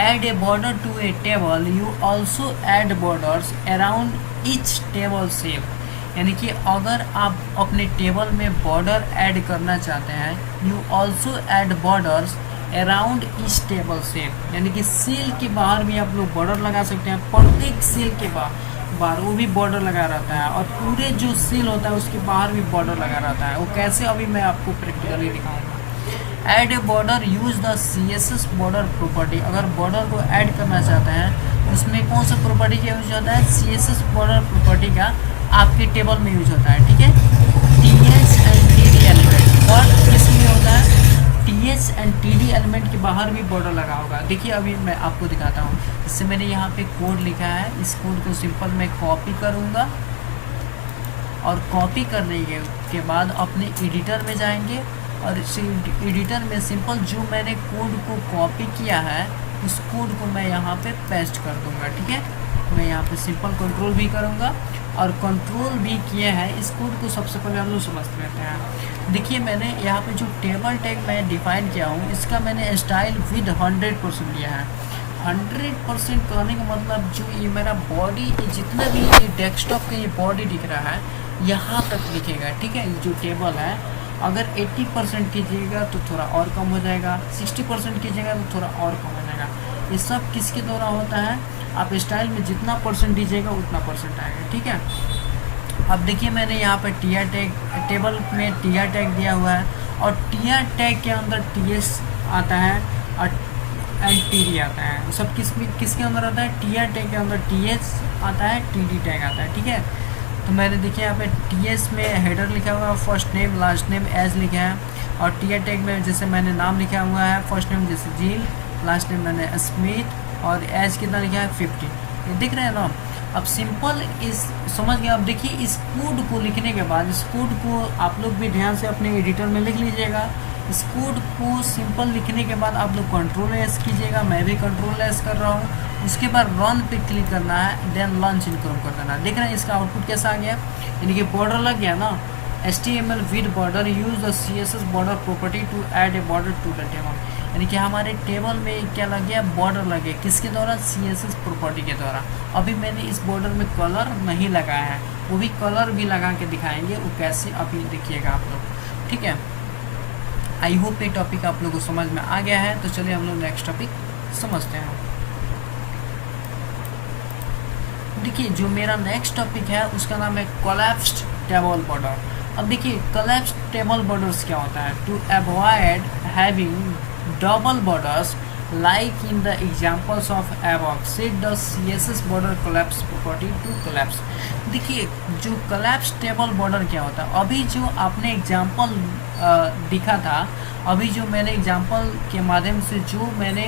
Add a border to a table, you also add borders around each table shape. यानी कि अगर आप अपने टेबल में बॉर्डर ऐड करना चाहते हैं, you also add borders around each table shape. यानी कि सेल के बाहर भी आप लोग बॉर्डर लगा सकते हैं। प्रत्येक सेल के बाहर वो भी बॉर्डर लगा रहता है, और पूरे जो सेल होता है उसके बाहर भी बॉर्डर लगा रहता है। वो कैसे, अभी मैं आपको प्रैक्टिकली दिखाऊंगा। Add a border, use the CSS border property. अगर बॉर्डर को ऐड करना चाहते हैं उसमें कौन सा प्रॉपर्टी का यूज होता है? CSS बॉर्डर प्रॉपर्टी का आपके टेबल में यूज होता है, ठीक है। TH एंड TD एलिमेंट, और किसमें होता है? TH एंड TD एलिमेंट के बाहर भी बॉर्डर लगा होगा। देखिए अभी मैं आपको दिखाता हूँ। इससे मैंने यहाँ पे कोड लिखा है, इस कोड को सिंपल मैं कॉपी करूँगा, और कॉपी करने के बाद अपने एडिटर में जाएंगे, और इस एडिटर में सिंपल जो मैंने कोड को कॉपी किया है उस कोड को मैं यहाँ पे पेस्ट कर दूँगा, ठीक है। मैं यहाँ पे सिंपल कंट्रोल भी करूँगा, और कंट्रोल भी किया है। इस कोड को सबसे पहले हम लोग समझ लेते हैं। देखिए मैंने यहाँ पे जो टेबल टैग मैं डिफाइन किया हूँ, इसका मैंने स्टाइल विद 100% लिया है। 100% कहने का मतलब जो ये मेरा बॉडी, जितना भी ये डेस्कटॉप का ये बॉडी दिख रहा है यहाँ तक दिखेगा, ठीक है। जो टेबल है अगर 80% कीजिएगा तो थोड़ा और कम हो जाएगा, 60% कीजिएगा तो थोड़ा और कम हो जाएगा। ये सब किसके द्वारा होता है? आप स्टाइल में जितना परसेंट दीजिएगा उतना परसेंट आएगा, ठीक है। अब देखिए मैंने यहाँ पर टीआर टैग, टेबल में टीआर टैग दिया हुआ है, और टीआर टैग के अंदर TS आता है और TD आता है। सब किसके अंदर आता है? टीआर टैग के अंदर TS आता है, TD टैग आता है, ठीक है। तो मैंने देखिए यहाँ पे TS में हेडर लिखा हुआ है, first name last name as लिखा है, और टीआर टैग में जैसे मैंने नाम लिखा हुआ है, फर्स्ट नेम जैसे जील, लास्ट नेम मैंने स्मिथ, और एज कितना लिखा है? 50। ये दिख रहे हैं ना। अब सिंपल इस समझ गए। अब देखिए इस कोड को लिखने के बाद, इस कोड को आप लोग भी ध्यान से अपने एडिटर में लिख लीजिएगा। इस कोड को सिंपल लिखने के बाद आप लोग Ctrl+S कीजिएगा, मैं भी Ctrl+S कर रहा हूँ। उसके बाद रन पे क्लिक करना है, देन लॉन्च इनकम कर देना है। देख रहे हैं इसका आउटपुट कैसा आ गया, यानी कि बॉर्डर लग गया ना। HTML with border, use the CSS border property to add a border to the table. यानी कि हमारे टेबल में क्या लग गया, बॉर्डर लग गया, किसके द्वारा, CSS प्रॉपर्टी के द्वारा। अभी मैंने इस बॉर्डर में कलर नहीं लगाया है, वो भी कलर भी लगा के दिखाएंगे, वो कैसे अभी देखिएगा आप लोग, ठीक है। आई होप ये टॉपिक आप लोगों को समझ में आ गया है। तो चलिए हम लोग नेक्स्ट टॉपिक समझते हैं। देखिए जो मेरा नेक्स्ट टॉपिक है उसका नाम है कोलैप्स्ड टेबल बॉर्डर। अब देखिए कोलैप्स्ड टेबल बॉर्डर्स क्या होता है, to avoid having double borders like in the examples of above said the CSS border collapse property to collapse। देखिए जो collapse table border क्या होता है, अभी जो आपने एग्जाम्पल दिखा था, अभी जो मैंने एग्जाम्पल के माध्यम से जो मैंने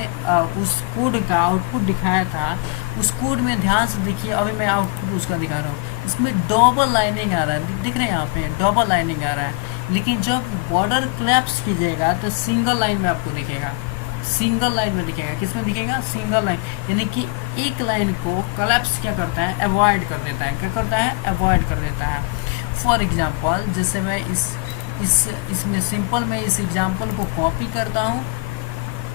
उस कोड का आउटपुट दिखाया था, उस कोड में ध्यान से देखिए, अभी मैं आउटपुट उसका दिखा रहा हूँ, इसमें डबल लाइनिंग आ रहा है, दिख रहे हैं यहाँ पे डबल लाइनिंग आ रहा है। लेकिन जब बॉर्डर कोलैप्स कीजिएगा तो सिंगल लाइन में आपको दिखेगा, सिंगल लाइन में दिखेगा, किस में दिखेगा, सिंगल लाइन, यानी कि एक लाइन को कोलैप्स क्या करता है, अवॉइड कर देता है, क्या करता है, अवॉइड कर देता है। फॉर एग्जांपल जैसे मैं इसमें सिंपल मैं इस एग्जांपल को कॉपी करता हूँ,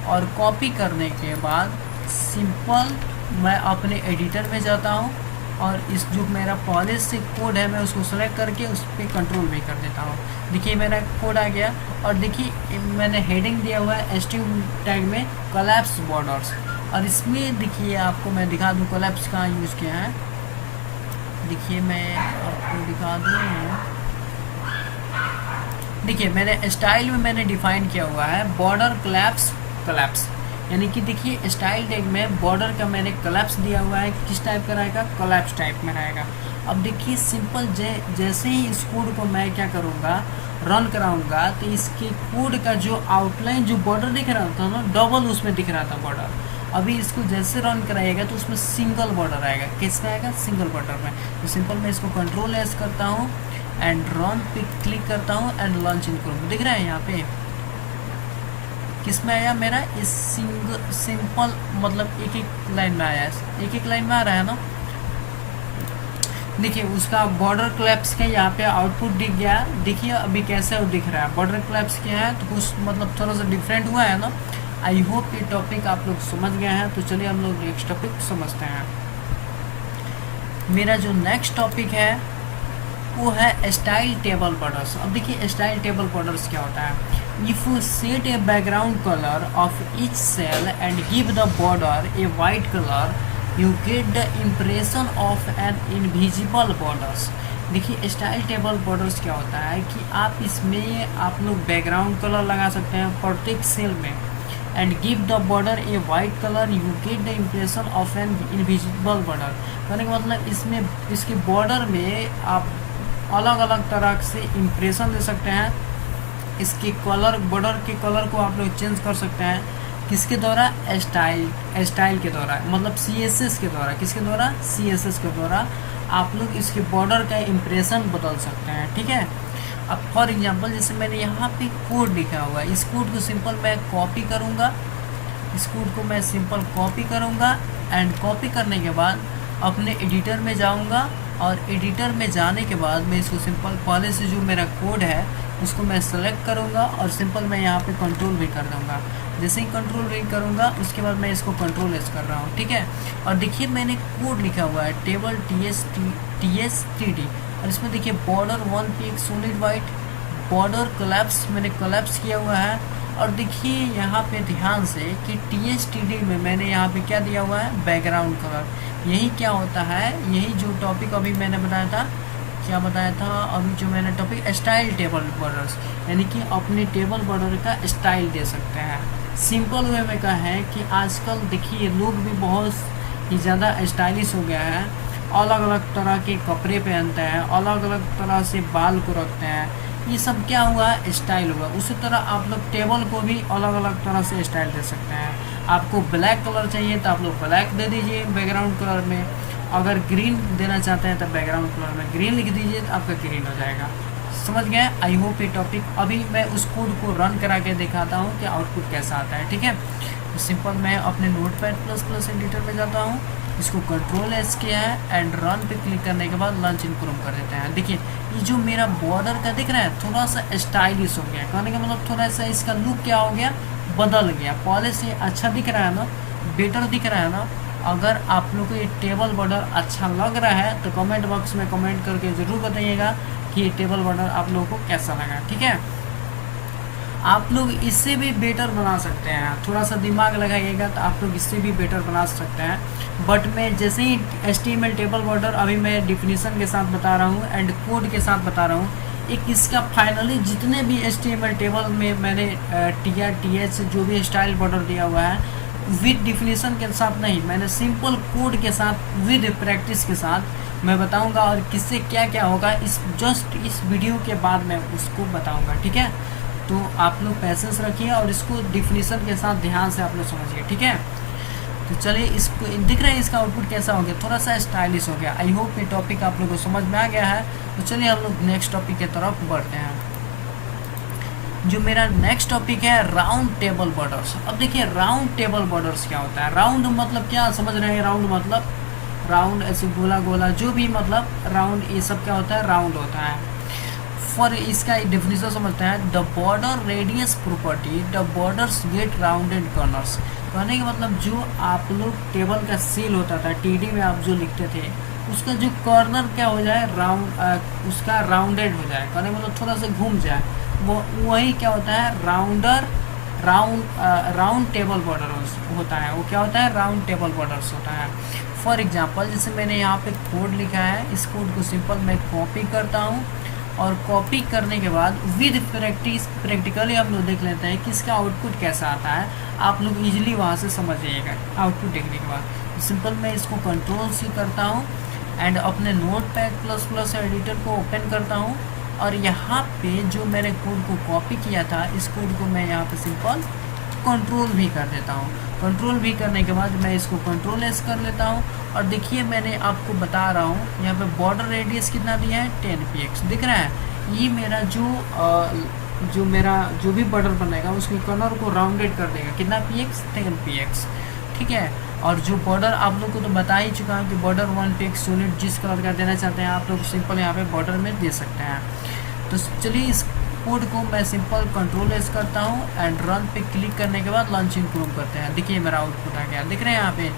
और कॉपी करने के बाद सिंपल मैं अपने एडिटर में जाता हूँ, और इस जो मेरा पहले से कोड है मैं उसको सेलेक्ट करके उस पर कंट्रोल भी कर देता हूँ। देखिए मेरा कोड आ गया, और देखिए मैंने हेडिंग दिया हुआ है string टैग में कोलैप्स बॉर्डर्स, और इसमें देखिए आपको मैं दिखा दूँ कोलैप्स कहाँ यूज़ किया है। देखिए मैं आपको दिखा दूँ, देखिए मैंने स्टाइल में मैंने डिफाइन किया हुआ है बॉर्डर कोलैप्स, यानी कि देखिए स्टाइल टैग में बॉर्डर का मैंने कोलैप्स दिया हुआ है, किस टाइप का रहेगा, कोलैप्स टाइप में रहेगा। अब देखिए सिंपल जैसे ही इस कोड को मैं क्या करूँगा, रन कराऊँगा, तो इसके कोड का जो आउटलाइन जो बॉर्डर दिख रहा था ना, डबल उसमें दिख रहा था बॉर्डर, अभी इसको जैसे रन कराइएगा तो उसमें सिंगल बॉर्डर आएगा, किसका आएगा, सिंगल बॉर्डर में। तो सिंपल मैं इसको कंट्रोल एस करता हूँ एंड रन पे क्लिक करता हूँ एंड लॉन्च इन करूँ, दिख रहा है यहाँ पे किस में आया मेरा, इस सिंपल मतलब एक एक लाइन में आया है, एक एक लाइन में आ रहा है ना। देखिए उसका बॉर्डर कोलैप्स का यहाँ पे आउटपुट दिख गया, देखिए अभी कैसे वो दिख रहा है, बॉर्डर कोलैप्स किया है तो कुछ मतलब थोड़ा सा डिफरेंट हुआ है ना। आई होप ये टॉपिक आप लोग समझ गए हैं। तो चलिए हम लोग नेक्स्ट टॉपिक समझते हैं। मेरा जो नेक्स्ट टॉपिक है वो है स्टाइल टेबल बॉर्डर्स। अब देखिए स्टाइल टेबल बॉर्डर्स क्या होता है, if you set a background color of each cell and give the border a white color you get the impression of an invisible borders। देखिए style table borders क्या होता है कि आप इसमें आप लोग बैकग्राउंड कलर लगा सकते हैं प्रत्येक सेल में, and give the border A white colour you get the impression of an invisible border. कहने का मतलब इसमें इसके बॉर्डर में आप अलग अलग तरह से इम्प्रेशन दे सकते हैं, इसके कलर बॉर्डर के कलर को आप लोग चेंज कर सकते हैं, किसके द्वारा, स्टाइल के द्वारा, मतलब CSS के द्वारा, किसके द्वारा, CSS के द्वारा आप लोग इसके बॉर्डर का इम्प्रेशन बदल सकते हैं, ठीक है। अब फॉर एग्जांपल जैसे मैंने यहाँ पे कोड लिखा हुआ है, इस कोड को सिंपल मैं कॉपी करूँगा, इस कोड को मैं सिंपल कॉपी करूँगा एंड कॉपी करने के बाद अपने एडिटर में जाऊँगा, और एडिटर में जाने के बाद मैं इसको सिंपल पहले से जो मेरा कोड है उसको मैं सेलेक्ट करूँगा, और सिंपल मैं यहाँ पे कंट्रोल भी कर दूँगा। जैसे ही कंट्रोल भी करूँगा उसके बाद मैं इसको कंट्रोल एस कर रहा हूँ, ठीक है। और देखिए मैंने कोड लिखा हुआ है टेबल TSTD, और इसमें देखिए बॉर्डर 1 पे एक सॉलिड वाइट बॉर्डर कोलैप्स मैंने कोलैप्स किया हुआ है। और देखिए यहाँ पे ध्यान से कि TSTD में मैंने यहाँ पे क्या दिया हुआ है, बैकग्राउंड कलर। यही क्या होता है, यही जो टॉपिक अभी मैंने बताया था, क्या बताया था अभी जो मैंने टॉपिक, स्टाइल टेबल बॉर्डर्स, यानी कि अपने टेबल बॉर्डर का स्टाइल दे सकते हैं। सिंपल वे में कहा है कि आजकल देखिए लोग भी बहुत ही ज़्यादा स्टाइलिश हो गया है, अलग अलग तरह के कपड़े पहनते हैं, अलग अलग तरह से बाल को रखते हैं, ये सब क्या हुआ, स्टाइल हुआ। उसी तरह आप लोग टेबल को भी अलग अलग तरह से स्टाइल दे सकते हैं। आपको ब्लैक कलर चाहिए तो आप लोग ब्लैक दे दीजिए बैकग्राउंड कलर में, अगर ग्रीन देना चाहते हैं तो बैकग्राउंड कलर में ग्रीन लिख दीजिए तो आपका ग्रीन हो जाएगा। समझ गए। आई होप ये टॉपिक, अभी मैं उस कोड को रन करा के दिखाता हूँ कि आउटपुट कैसा आता है, ठीक है। तो सिंपल मैं अपने नोटपैड++ एडिटर में जाता हूँ, इसको कंट्रोल एस किया है एंड रन पे क्लिक करने के बाद लॉन्च इन क्रोम कर देते हैं। देखिए ये जो मेरा बॉर्डर का दिख रहा है थोड़ा सा स्टाइलिश हो गया, कहने का मतलब थोड़ा सा इसका लुक क्या हो गया, बदल गया। पहले से अच्छा दिख रहा है ना, बेटर दिख रहा है ना। अगर आप लोग को ये टेबल बॉर्डर अच्छा लग रहा है तो कमेंट बॉक्स में कमेंट करके ज़रूर बताइएगा कि ये टेबल बॉर्डर आप लोगों को कैसा लगा, ठीक है। आप लोग इससे भी बेटर बना सकते हैं, थोड़ा सा दिमाग लगाइएगा तो आप लोग इससे भी बेटर बना सकते हैं। बट मैं जैसे ही HTML टेबल बॉर्डर अभी मैं डिफिनीसन के साथ बता रहा हूँ एंड कोड के साथ बता रहा हूँ, एक इसका फाइनली जितने भी HTML टेबल में मैंने TR जो भी स्टाइल बॉर्डर दिया हुआ है विद डिफिनीसन के साथ नहीं, मैंने सिंपल कोड के साथ विद प्रैक्टिस के साथ मैं बताऊंगा और किससे क्या क्या होगा इस वीडियो के बाद मैं उसको बताऊंगा, ठीक है। तो आप लोग पैसेंस रखिए और इसको डिफिनीसन के साथ ध्यान से आप लोग समझिए, ठीक है। तो चलिए, इसको दिख रहा है इसका आउटपुट कैसा हो गया, थोड़ा सा स्टाइलिश हो गया। आई होप ये टॉपिक आप लोगों को समझ में आ गया है। तो चलिए हम लोग नेक्स्ट टॉपिक की तरफ बढ़ते हैं। जो मेरा नेक्स्ट टॉपिक है राउंड टेबल बॉर्डर्स। अब देखिए राउंड टेबल बॉर्डर्स क्या होता है। राउंड मतलब क्या समझ रहे हैं, राउंड मतलब राउंड ऐसे गोला गोला जो भी मतलब राउंड, ये सब क्या होता है, राउंड होता है। फॉर इसका डेफिनेशन समझते हैं, the border radius property the borders get rounded corners. कहने का मतलब जो आप लोग टेबल का सील होता था TD में आप जो लिखते थे उसका जो कॉर्नर क्या हो जाए, राउंड उसका राउंडेड हो जाए, कहने का मतलब थोड़ा सा घूम जाए, वो वही क्या होता है राउंड टेबल बॉर्डर्स होता है। वो क्या होता है, राउंड टेबल बॉर्डर्स होता है। फॉर एग्जांपल जैसे मैंने यहाँ पे कोड लिखा है, इस कोड को सिंपल मैं कॉपी करता हूँ और कॉपी करने के बाद विद प्रैक्टिकली हम लोग देख लेते हैं कि इसका आउटपुट कैसा आता है। आप लोग इजीली वहाँ से समझ जाइएगा आउटपुट देखने के बाद। सिंपल मैं इसको Ctrl+C करता हूँ एंड अपने Notepad++ एडिटर को ओपन करता हूँ और यहाँ पे जो मैंने कोड को कॉपी किया था इस कोड को मैं यहाँ पे सिंपल कंट्रोल भी कर देता हूँ। कंट्रोल भी करने के बाद मैं इसको Ctrl+S कर लेता हूँ और देखिए मैंने आपको बता रहा हूँ यहाँ पे बॉर्डर रेडियस कितना दिया है, 10 px दिख रहा है। ये मेरा जो भी बॉर्डर बनेगा उसके कलर को राउंडेड कर देगा, कितना px, 10 px, ठीक है। और जो बॉर्डर आप लोग को तो बता ही चुका हूँ कि बॉर्डर 1 px सॉलिड जिस कलर का देना चाहते हैं आप लोग सिंपल यहाँ पे बॉर्डर में दे सकते हैं। तो चलिए इस कोड को मैं सिंपल Ctrl+S करता हूँ एंड रन पे क्लिक करने के बाद लॉन्च इम्प्रूव करते हैं। देखिए मेरा आउटपुट आ गया, दिख रहे हैं यहाँ पे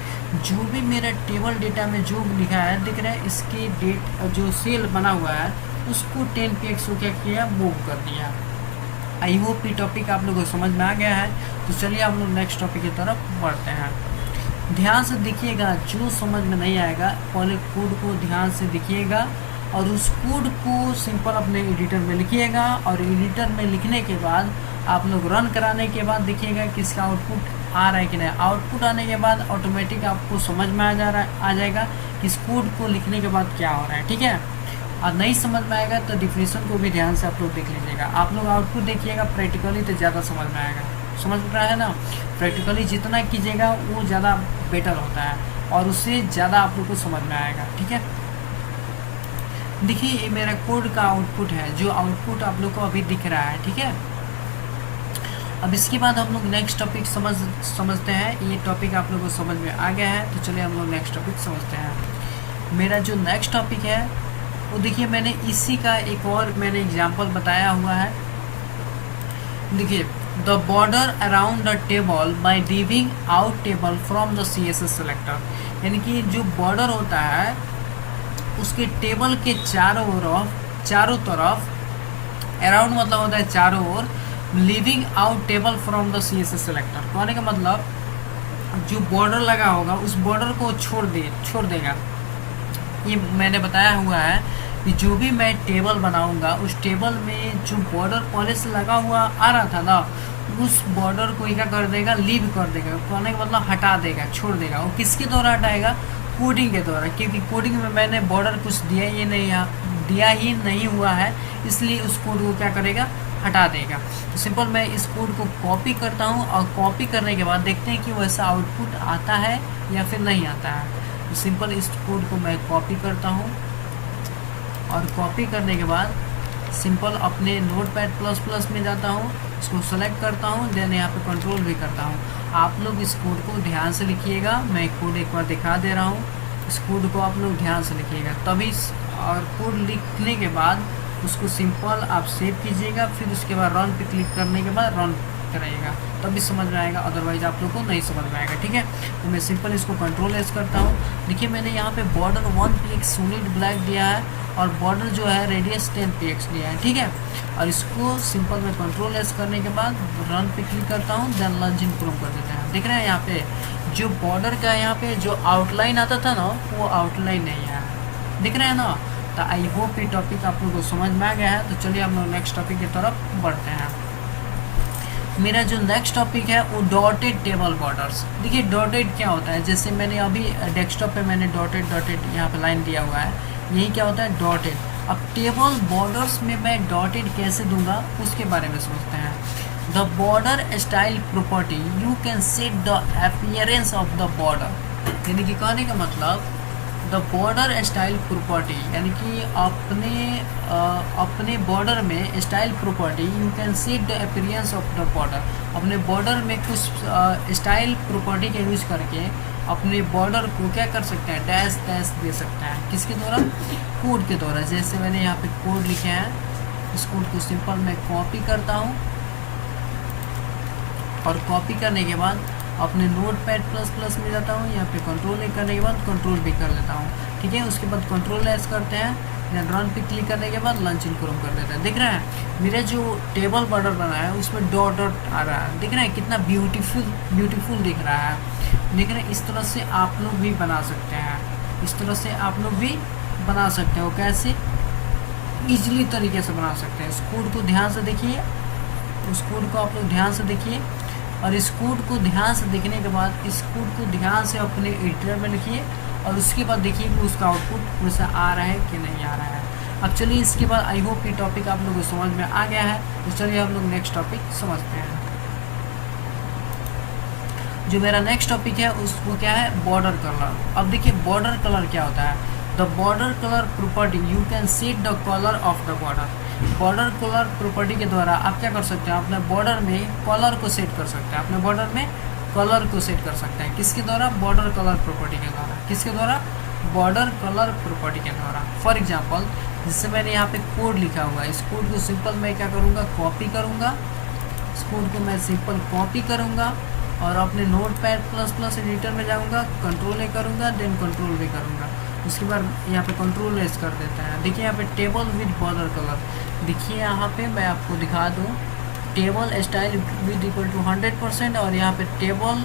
जो भी मेरा टेबल डेटा में जो लिखा है दिख रहा है, इसकी डेट जो सेल बना हुआ है उसको 10 px को क्या किया, मूव कर दिया। आई होप ये टॉपिक आप लोगों को समझ में आ गया है। तो चलिए हम लोग नेक्स्ट टॉपिक की तरफ बढ़ते हैं। ध्यान से देखिएगा, जो समझ में नहीं आएगा पहले कोड को ध्यान से देखिएगा और उस कोड को सिंपल अपने एडिटर में लिखिएगा और एडिटर में लिखने के बाद आप लोग रन कराने के बाद देखिएगा कि इसका आउटपुट आ रहा है कि नहीं। आउटपुट आने के बाद ऑटोमेटिक आपको समझ में आ जाएगा कि इस कोड को लिखने के बाद क्या हो रहा है, ठीक है। और नहीं समझ में आएगा तो डिफिनीशन को भी ध्यान से आप लोग देख लीजिएगा। आप लोग आउटपुट देखिएगा प्रैक्टिकली तो ज़्यादा समझ में आएगा, समझ रहा है ना। प्रैक्टिकली जितना कीजिएगा वो ज़्यादा बेटर होता है और उससे ज़्यादा आप लोग को समझ में आएगा, ठीक है। देखिए ये मेरा कोड का आउटपुट है, जो आउटपुट आप लोग को अभी दिख रहा है, ठीक है। अब इसके बाद हम लोग नेक्स्ट टॉपिक समझते हैं। ये टॉपिक आप लोगों को समझ में आ गया है तो चलिए हम लोग नेक्स्ट टॉपिक समझते हैं। मेरा जो नेक्स्ट टॉपिक है वो देखिए मैंने इसी का एक और मैंने एग्जांपल बताया हुआ है। देखिए the border around the table by leaving out table from the CSS selector, यानी कि जो बॉर्डर होता है उसके टेबल के चारों तरफ अराउंड मतलब होता है चारों ओर, leaving out table from the CSS selector, कहने का मतलब जो बॉर्डर लगा होगा उस बॉर्डर को छोड़ देगा। ये मैंने बताया हुआ है कि जो भी मैं टेबल बनाऊंगा उस टेबल में जो बॉर्डर पहले से लगा हुआ आ रहा था ना उस बॉर्डर को क्या कर देगा, लीव कर देगा, कहने का मतलब हटा देगा, छोड़ देगा। वो किसके द्वारा हटाएगा, कोडिंग के द्वारा, क्योंकि कोडिंग में मैंने बॉर्डर कुछ दिया ही नहीं हुआ है, इसलिए उस कोड को क्या करेगा, हटा देगा। तो सिंपल मैं इस कोड को कॉपी करता हूँ और कॉपी करने के बाद देखते हैं कि वैसा आउटपुट आता है या फिर नहीं आता है। तो सिंपल इस कोड को मैं कॉपी करता हूँ और कॉपी करने के बाद सिंपल अपने Notepad++ में जाता हूँ, इसको सेलेक्ट करता हूँ, देन यहाँ पे कंट्रोल भी करता हूँ। आप लोग इस कोड को ध्यान से लिखिएगा, मैं कोड एक बार दिखा दे रहा हूँ, इस कोड को आप लोग ध्यान से लिखिएगा तभी। और कोड लिखने के बाद उसको सिंपल आप सेव कीजिएगा, फिर उसके बाद रन पे क्लिक करने के बाद रन कराइएगा, तभी समझ में आएगा, अदरवाइज आप लोग को नहीं समझ में आएगा। ठीक है, तो मैं सिंपल इसको कंट्रोल एस करता हूँ। देखिए मैंने यहाँ पे बॉर्डर 1 px सॉलिड ब्लैक दिया है और बॉर्डर जो है रेडियस 10 px दिया है। ठीक है, और इसको सिंपल मैं कंट्रोल एस करने के बाद रन पे क्लिक करता हूँ, देन लॉन्च इन क्रोम कर देते हैं। देख रहे हैं यहाँ पे जो बॉर्डर का यहाँ पे जो आउटलाइन आता था ना, वो आउटलाइन नहीं है, दिख रहे हैं ना। तो आई होप ये टॉपिक आप लोगों को समझ में आ गया है। तो चलिए हम लोग नेक्स्ट टॉपिक की तरफ बढ़ते हैं। मेरा जो नेक्स्ट टॉपिक है वो डॉटेड टेबल बॉर्डर्स। देखिए डॉटेड क्या होता है, जैसे मैंने अभी डेस्कटॉप पे मैंने डॉटेड यहाँ पे लाइन दिया हुआ है, यही क्या होता है डॉटेड। अब टेबल बॉर्डर्स में मैं डॉटेड कैसे दूंगा उसके बारे में समझते हैं। The border style property you can set the appearance of the border, यानी कि कहने का मतलब द बॉर्डर स्टाइल प्रॉपर्टी, यानी कि अपने बॉर्डर में style property you can set the appearance of the border. अपने बॉर्डर में कुछ स्टाइल प्रॉपर्टी का यूज करके अपने बॉर्डर को क्या कर सकते हैं, डैश डैश दे सकते हैं। किसके द्वारा, कोड के द्वारा। जैसे मैंने यहाँ पे कोड लिखे हैं, इस कोड को सिंपल मैं कॉपी करता हूँ और कॉपी करने के बाद अपने नोटपैड प्लस प्लस में जाता हूँ, यहाँ पे कंट्रोल करने के बाद कंट्रोल भी कर लेता हूँ। ठीक है, उसके बाद कंट्रोल एस करते हैं, देन रन पे क्लिक करने के बाद लॉन्च इन क्रोम कर देते हैं। दिख रहा है मेरा जो टेबल बॉर्डर बना है उसमें डॉट डॉट आ रहा है, दिख रहा है कितना ब्यूटीफुल दिख रहा है। देख रहे हैं, इस तरह से आप लोग भी बना सकते हैं, इस तरह से आप लोग भी बना सकते हो। कैसे, ईजिली तरीके से बना सकते हैं। इस कोड को ध्यान से देखिए, उस कोड को आप लोग ध्यान से देखिए, और इस कोड को ध्यान से देखने के बाद इस कोड को ध्यान से अपने एडिटर में लिखिए और उसके बाद देखिए कि उसका आउटपुट वैसा आ रहा है कि नहीं आ रहा है। अब चलिए इसके बाद आई होप ये टॉपिक आप लोगों को समझ में आ गया है। तो चलिए हम लोग नेक्स्ट टॉपिक समझते हैं। जो मेरा नेक्स्ट टॉपिक है उसको क्या है, बॉर्डर कलर। अब देखिए बॉर्डर कलर क्या होता है। The border colour property you can set the colour of the border. Border colour property के द्वारा आप क्या कर सकते हैं, अपने बॉर्डर में कलर को सेट कर सकते हैं, अपने बॉर्डर में कलर को सेट कर सकते हैं। किसके द्वारा, बॉर्डर कलर प्रॉपर्टी के द्वारा। किसके द्वारा, बॉर्डर कलर प्रॉपर्टी के द्वारा। फॉर एग्जांपल जिससे मैंने यहाँ पे कोड लिखा हुआ है, इस कोड को सिंपल मैं क्या करूँगा, कॉपी करूँगा। इस कोड को मैं सिंपल कॉपी करूँगा और अपने नोटपैड प्लस प्लस एडिटर में जाऊँगा, कंट्रोल ए करूँगा, देन कंट्रोल भी करूँगा। उसके बाद यहाँ पे कंट्रोल एस कर देते हैं। देखिए यहाँ पे टेबल विद बॉर्डर कलर, देखिए यहाँ पे मैं आपको दिखा दूँ, table style with equal to 100% और यहाँ पे टेबल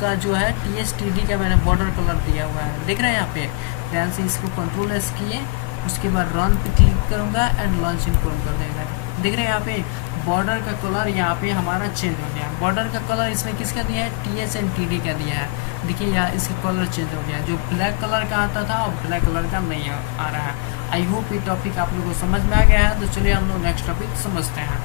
का जो है TSTD का मैंने बॉर्डर कलर दिया हुआ है। देख रहे हैं यहाँ पे, ध्यान से इसको कंट्रोल एस किए, उसके बाद रन पे क्लिक करूँगा एंड लॉन्च इन कर देगा। देख रहे हैं यहाँ पे बॉर्डर का कलर यहाँ पे हमारा चेंज हो गया। बॉर्डर का कलर इसमें किसका दिया है, TSTD का दिया है। देखिए यहाँ इसका कलर चेंज हो गया, जो ब्लैक कलर का आता था और ब्लैक कलर का नहीं आ रहा है। आई होप ये टॉपिक आप लोगों को समझ में आ गया है। तो चलिए हम लोग नेक्स्ट टॉपिक समझते हैं।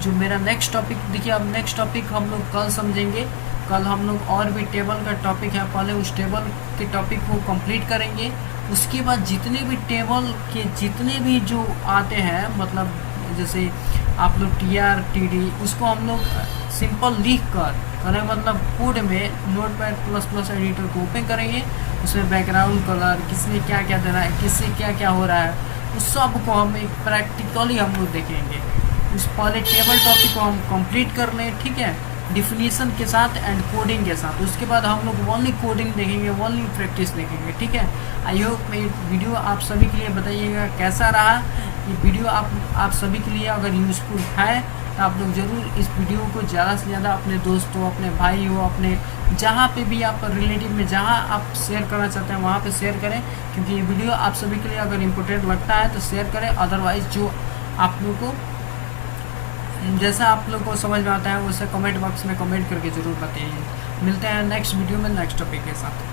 जो मेरा नेक्स्ट टॉपिक, देखिए अब नेक्स्ट टॉपिक हम लोग कल समझेंगे। कल हम लोग और भी टेबल का टॉपिक है, पहले उस टेबल के टॉपिक को कंप्लीट करेंगे। उसके बाद जितने भी टेबल के जितने भी जो आते हैं, मतलब जैसे आप लोग TR TD, उसको हम लोग सिंपल लिख कर करें, मतलब कोड में नोटपैड प्लस प्लस एडिटर को ओपन करेंगे, उसमें बैकग्राउंड कलर किसने क्या क्या देना है, किससे क्या क्या हो रहा है, उस सब को हम एक प्रैक्टिकली हम लोग देखेंगे। उस पहले टेबल टॉपिक को हम कंप्लीट कर लें, ठीक है, डिफिनीशन के साथ एंड कोडिंग के साथ। उसके बाद हम लोग ओनली कोडिंग देखेंगे, ओनली प्रैक्टिस देखेंगे, ठीक है। आई होप ये वीडियो आप सभी के लिए बताइएगा कैसा रहा। ये वीडियो आप सभी के लिए अगर यूज़फुल है तो आप लोग ज़रूर इस वीडियो को ज़्यादा से ज़्यादा अपने दोस्तों, अपने भाई हो, अपने जहाँ पे भी आप रिलेटिव में जहाँ आप शेयर करना चाहते हैं वहाँ पे शेयर करें, क्योंकि ये वीडियो आप सभी के लिए अगर इम्पोर्टेंट लगता है तो शेयर करें। अदरवाइज़ जो आप लोग को जैसा आप लोग को समझ में आता है वैसे कमेंट बॉक्स में कमेंट करके ज़रूर बताइए। मिलते हैं नेक्स्ट वीडियो में नेक्स्ट टॉपिक के साथ।